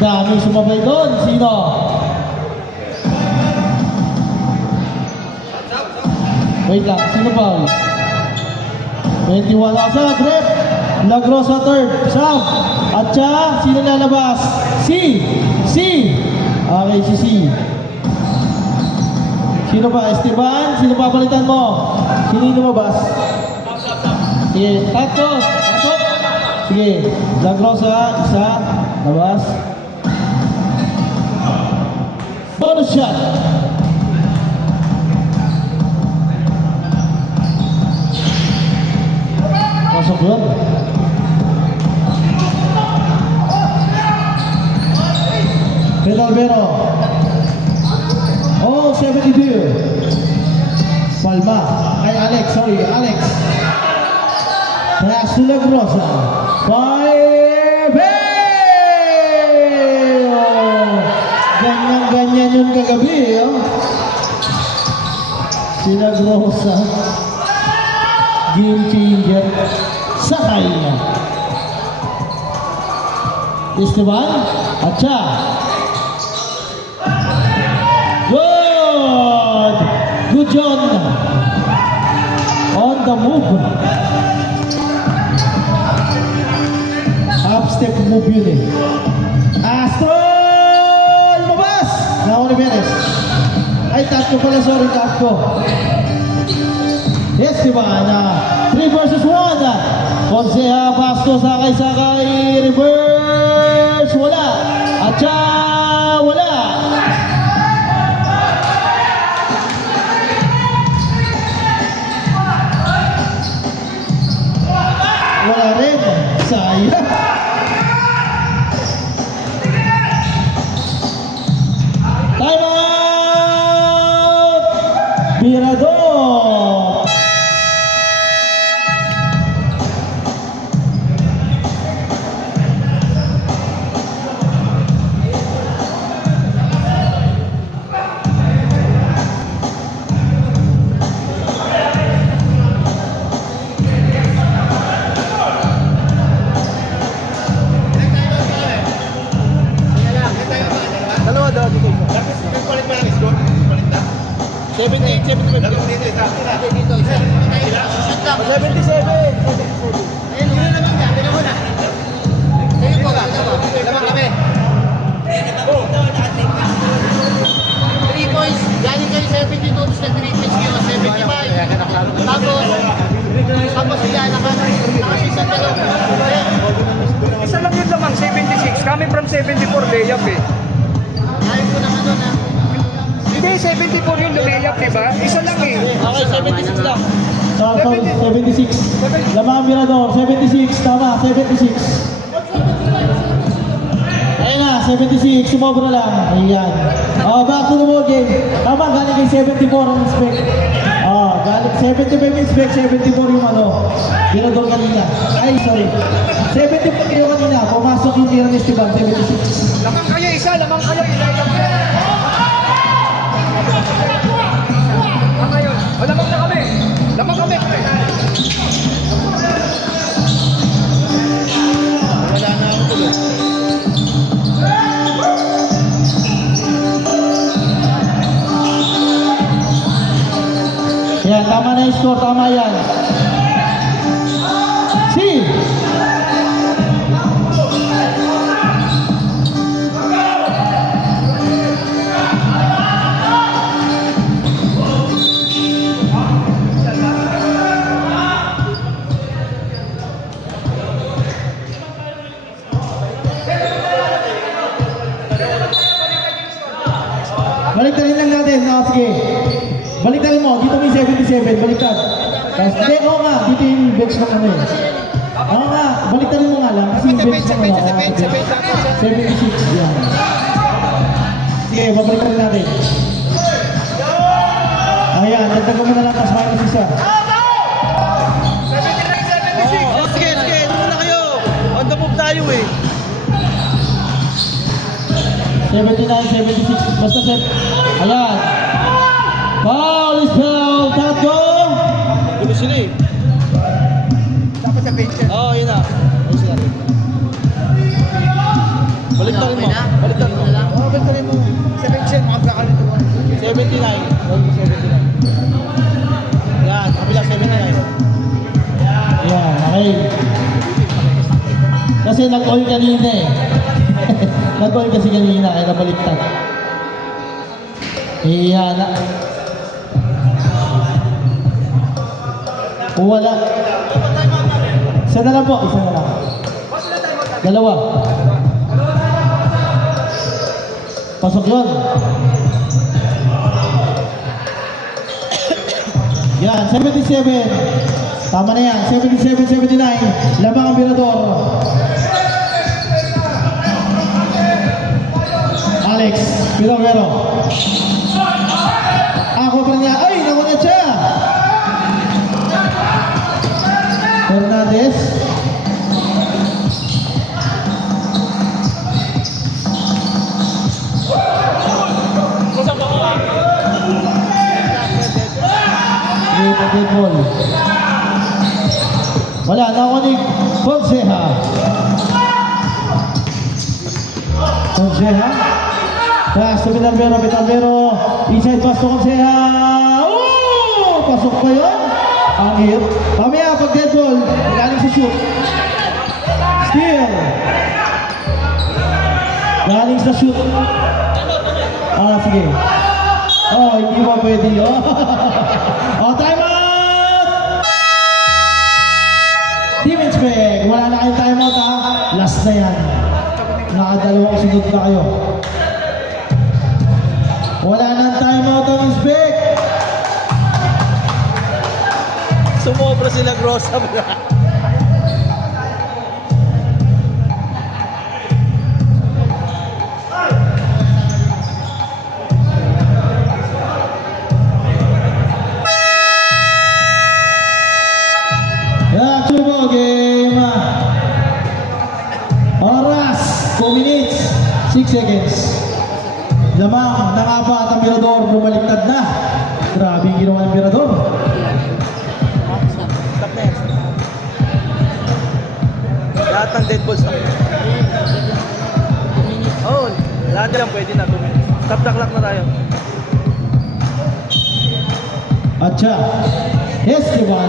Dami sumabay doon. Sino? Wait lang. Sino foul? 21 asa. Grep. Lagrosa third. Sam. At siya, sino lalabas? C. Okay, si C. Sino ba? Esteban? Sino papalitan mo? Sino yung lumabas? Sige. Tatlo. Sige. Lagrosa. Isa. Labas. Bonus shot. Pasok yun. Pedalbero. Oh, 72. Palma. Ay, Alex. Sorry, Alex. Pass to Lagrosa. Fire! Ganyan yung kagabi, oh. Si Lagrosa. Game changer. Sakay. Esteban. At siya. Good John. On the move. Half step move yun eh. Astron! Lumabas! Naku ni Perez. Ay, tatlo pala. Sorry, tatlo. Esteban. 3 versus 1. Conseja Bastos. Sakay. Reverse. Wala. At siya. Wala. Wala rin. Sayang. Mirador. Dalawa daw dito isa. 78, 75. Dalawa dito isa. Dito isa. 77. Ayun, yun na naman ka. Tingnan mo na. Tingnan mo ka. Lamang kami. 3 points. Galing kayo 72 to 3 points kayo 75. Tapos sila nakasisa ka lang. Isa lang yun lamang, 76. Kami from 74, layup eh. Ayaw ko ng ano na. Hindi, 74 yun, layup, diba? Isa lang eh. Okay, 76 lang. So, 76. Lamang Mirador, 76. Tama, 76. Ayun na, 76. Sumobra lang. Ayan. Oh, back to the ball game. Tama, galing kay 74 ang spec. Oh, galing 75 yung spec, 74 yung ano. Mirador kanina. Ay, sorry. 74 yung kanina. Pumasok yung Mirador Esteban, 76. Lamang kayo isa, lamang kayo, layup. Lamang yun. O, lamang na kami. Lamang kami. Wala na akong tuloy. Yan, tama na yung score. Tama yan. Si! Baliktarin lang natin. No, sige. Baliktarin mo. Dito may 77. Baliktad. Tapos, hindi, oo nga. Dito yung bench ng ano eh. Oo nga. Baliktarin mo nga lang. Kasi yung bench ng ano. 76. Yan. Sige, babaliktarin natin. Ayan. Dagdagan mo na lang. Tapos minus isa. Oh, sige, sige. Muna kayo. On the move tayo eh. 79, 76. Basta set. Ayan. Foul is foul. Tato. Gulo sila eh. Dapat sa bench. Oo, yun na. Ayun sila. Baliktarin mo. Baliktarin mo. Oo, baliktarin mo. Sa bench yan, makakakalito ko. 79. 79. Yan, kabila 79. Ayan. Okay. Kasi nag-all kanina eh. Nag-all kasi kanina. Kaya nabaliktad. Ayan. Kung wala. Isa na lang po. Isa na lang. Dalawa. Pasok yun. Yan, 77. Tama na yan. 77, 79. Lamang ang Mirador. Alex, pero. Ako pa niya. Ay, nakunat siya. Fernandez. Good ball. Wala, nakunik Fonseca. Pass to Bitambero. Inside pass to Fonseca. Pasok pa yun. Ang hit. Pamaya, pag dead ball, galing sa shoot. Steal. Galing sa shoot. Sige. Hindi mo pwede yun. Time out! Team Inspect, wala na kayong time out ha. Last na yan. Nakadalawang sunod na kayo. Wala nang time out ang Inspect. Sumobra sila Grossam na. ng Mirador, bumaliktad na. Grabe yung ginawa ng Mirador. Stop na yan. Lahat ng dead balls na. Oh, lahat yan pwede na. 2 minutes. Stop the clock na tayo. At siya, Esteban.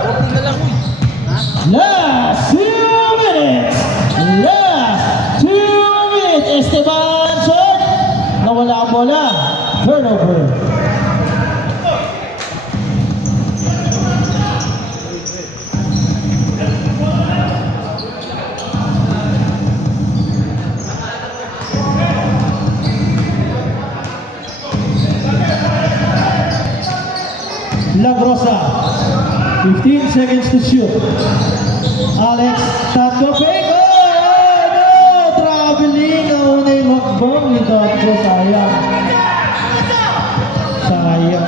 14 na lang. Uy. Last 2 minutes! Last 2 minutes! Esteban shot! Nawala ang bola. Turnover. Lagrosa, 15 seconds to shoot. Alex, tatlo fake. Oh, no! Traveling. Nauna yung hakbang ni Tatlo. Sayang. Sayang.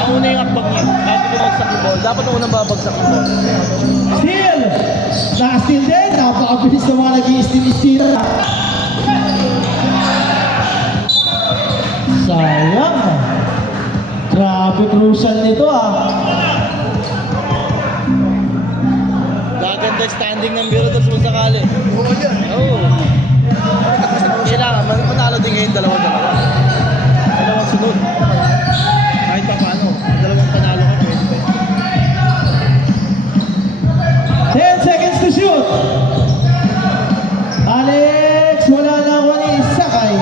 Ang una yung akbag niya. Bago bumagsak yung ball. Dapat ang unang babagsak yung ball. Steal! Naka-steal din. Napakabilis na mga nag-i-steal. Sayang. Grabe crucial nito ah. Gaganda yung standing ng Mirador sa sakali. Oo yan. Oo. Kailangan, manalo din ngayon dalawa-dalawa. Dalawang sunod. Kahit pa paano, dalawang panalo ka, pwede pa. 10 seconds to shoot. Alex, wala na ako ni Sakay.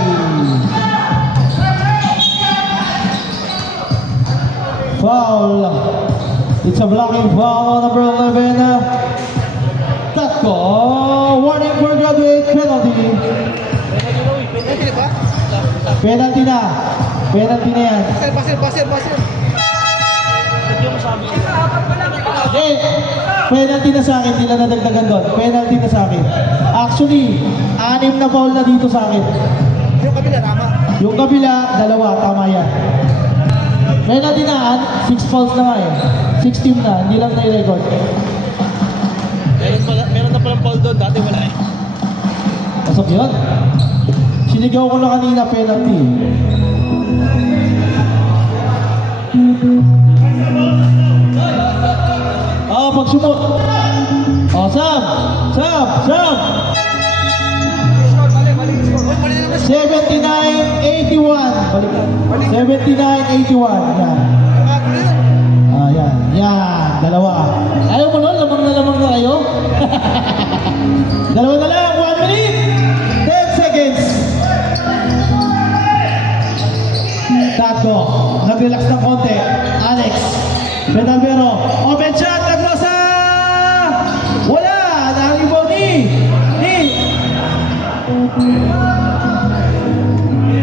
Foul. It's a blocking foul on number 11. Tatko. Warning for graduate penalty. Pwede ba? Penalty na. Penalty na yan. Pasir. Hindi mo sabi. Penalty na sa akin. Hindi na nadagdagan doon. Penalty na sa akin. Actually, 6 na foul na dito sa akin. Yung kabila, tama. Yung kabila, 2. Tama yan. Penalty na, 6 fouls na nga eh. 6 team na, hindi lang na-record. Meron na palang ball doon, dati wala eh. Pasok yun. Sinigaw ko na kanina penalty. Pag sumot. Sam! 79-81. Balik na. 79-81. Yan. Yan. Dalawa. Ayaw mo nun? Lamang na kayo? Dalawa na lang. 1 minute. 10 seconds. Tatlo. Nag-relax ng konti. Alex. Pedalbero. Open shot. Lagrosa! Wala. Nakalibaw ni.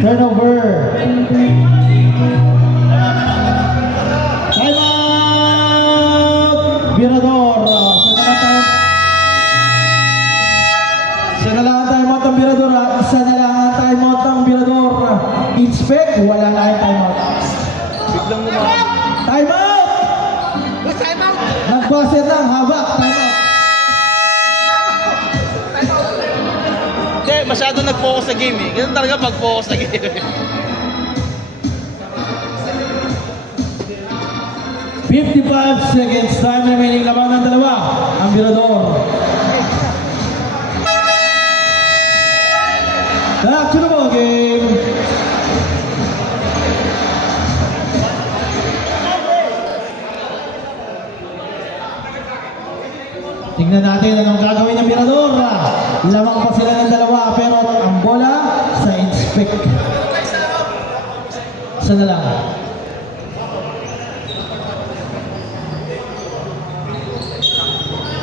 Turnover. Time out! Mirador. Isa na lang ang time out ng Mirador. Isa na lang ang time out ng Mirador. Inspect. Wala na yung time out. Biglang naman. Time out! Time out! Nag-buzzer ng haba. Time out. Hindi, masyado nag-focus sa game eh. Ganun talaga pag-focus sa game. 55 seconds. Time remaining. Lamang ng dalawa. Ang Mirador. Back to the ball game. Tingnan natin anong gagawin ng Mirador. Lamang pa sila ng dalawa pero ang bola sa inspect. Isa na lang.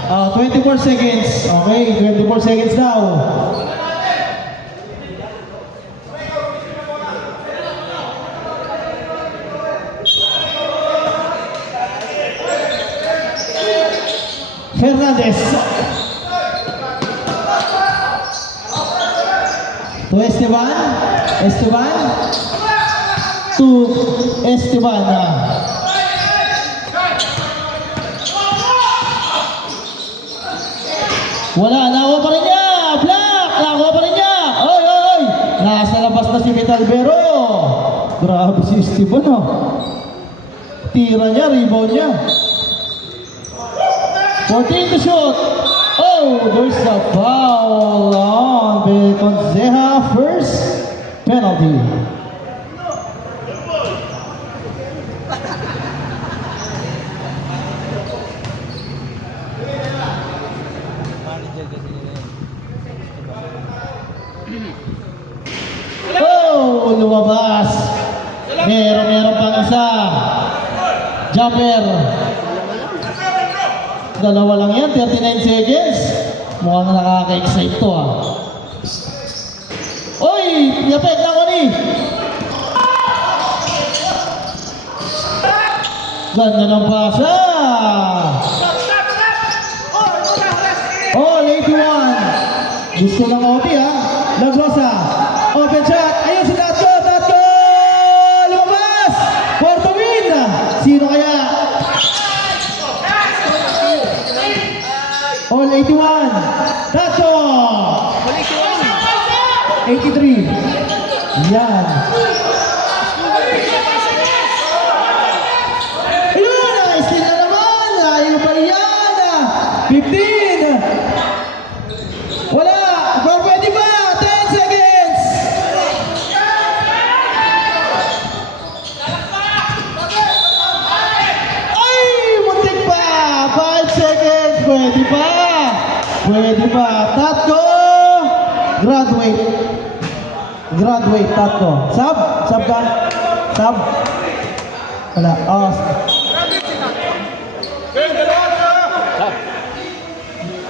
Ah, 24 seconds. Okay, 24 seconds now. Fernandez. To Esteban. To Esteban. Wala, nakuha pa rin niya. Black, nakuha pa rin niya. Oy. Grabe si Esteban ah. Tira niya, rebound niya. 14 to shoot. Oh, there's a foul on Beconzeja. First penalty. Oh, lumabas. Meron pang isa. Jumper. Dalawa lang yan, 39 seconds. Mukhang nakaka-excite to ah. Oy, yapet na ko ni. Ganda ng pasa. Oh, late one. Gusto ng OP ha. Lagrosa. Open shot. Ayun si Tatko. Tatko! Lumabas! For the win! Sino kaya? All 81. Tatko! 83. Yan. Ayun! Steal na naman! Ayaw ba yan? 15. Wala! Pero pwede ba? 10 seconds! Ay! Muntik pa! 5 seconds! Pwede pa! Pwede pa! Tatko! Graduate! Graduate, Tatko. Sub? Sub ka? Sub? Wala. Oh.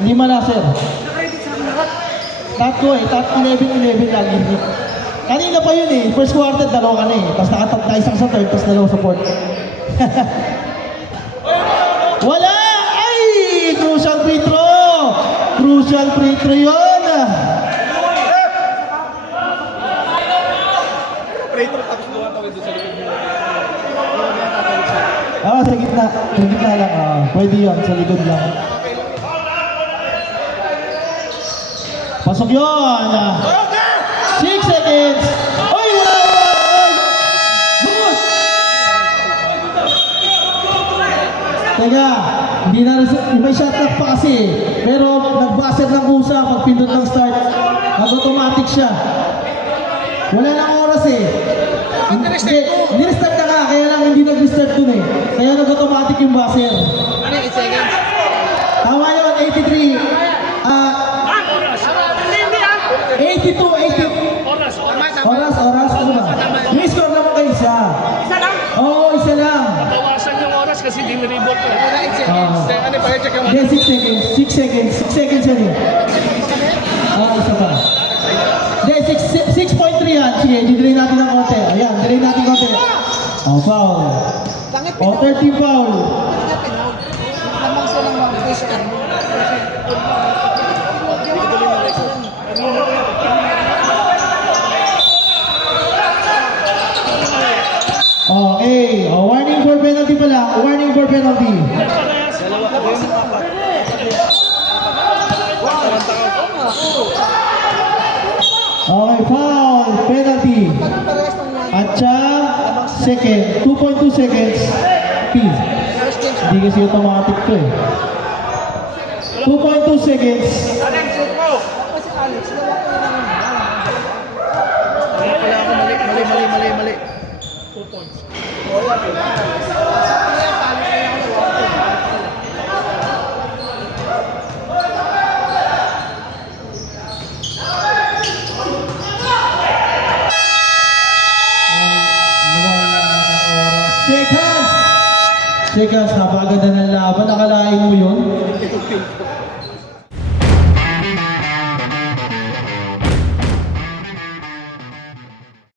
Lima na, sir. Tatko eh. Tatko 11-11 lagi. Kanina pa yun eh. First quarter, dalawa ka na eh. Tapos nakatagka isang sa third, tapos dalawa sa fourth. Wala! Ay! Crucial free throw! Crucial free throw yun! Ah, sa gitna. Sa gitna lang. Ah, pwede yun. Sa likod lang. Pasok yun. 6 seconds. Oy, wala! Good! Teka, hindi na may shot clock pa kasi. Pero nag-buzzer ng kusa pag pindot ng start. Nag-automatic siya. Wala nang oras eh. Hindi restart na ka, kaya lang hindi nag-restart dun eh. Kaya nag-automatic yung buzzer. Ano yung 8 seconds? Tama yun, 83. 82, 80. Oras. Ano ba? May score naman kayo isa. Isa lang? Oo, isa lang. Bawasan yung oras kasi di niribot eh. Wala 8 seconds. Ano pa check yung Hindi, 6 seconds. 6 seconds. 6 seconds yan eh. Isa pa. Hindi, 6.3 yan. Sige, i-delay natin ng konti. Ayan, delay natin konti. Oh, foul. Oh, 13 foul. Lamang silang mga fish ka. Okay. Oh, warning for penalty pala. Warning for penalty. Okay, foul. Penalty. Atcha, second. 2.2 seconds. P. Hindi kasi automatic to eh. 2.2 seconds. Mali. Shake hands, napakaganda ng laban. Nakalain mo yun?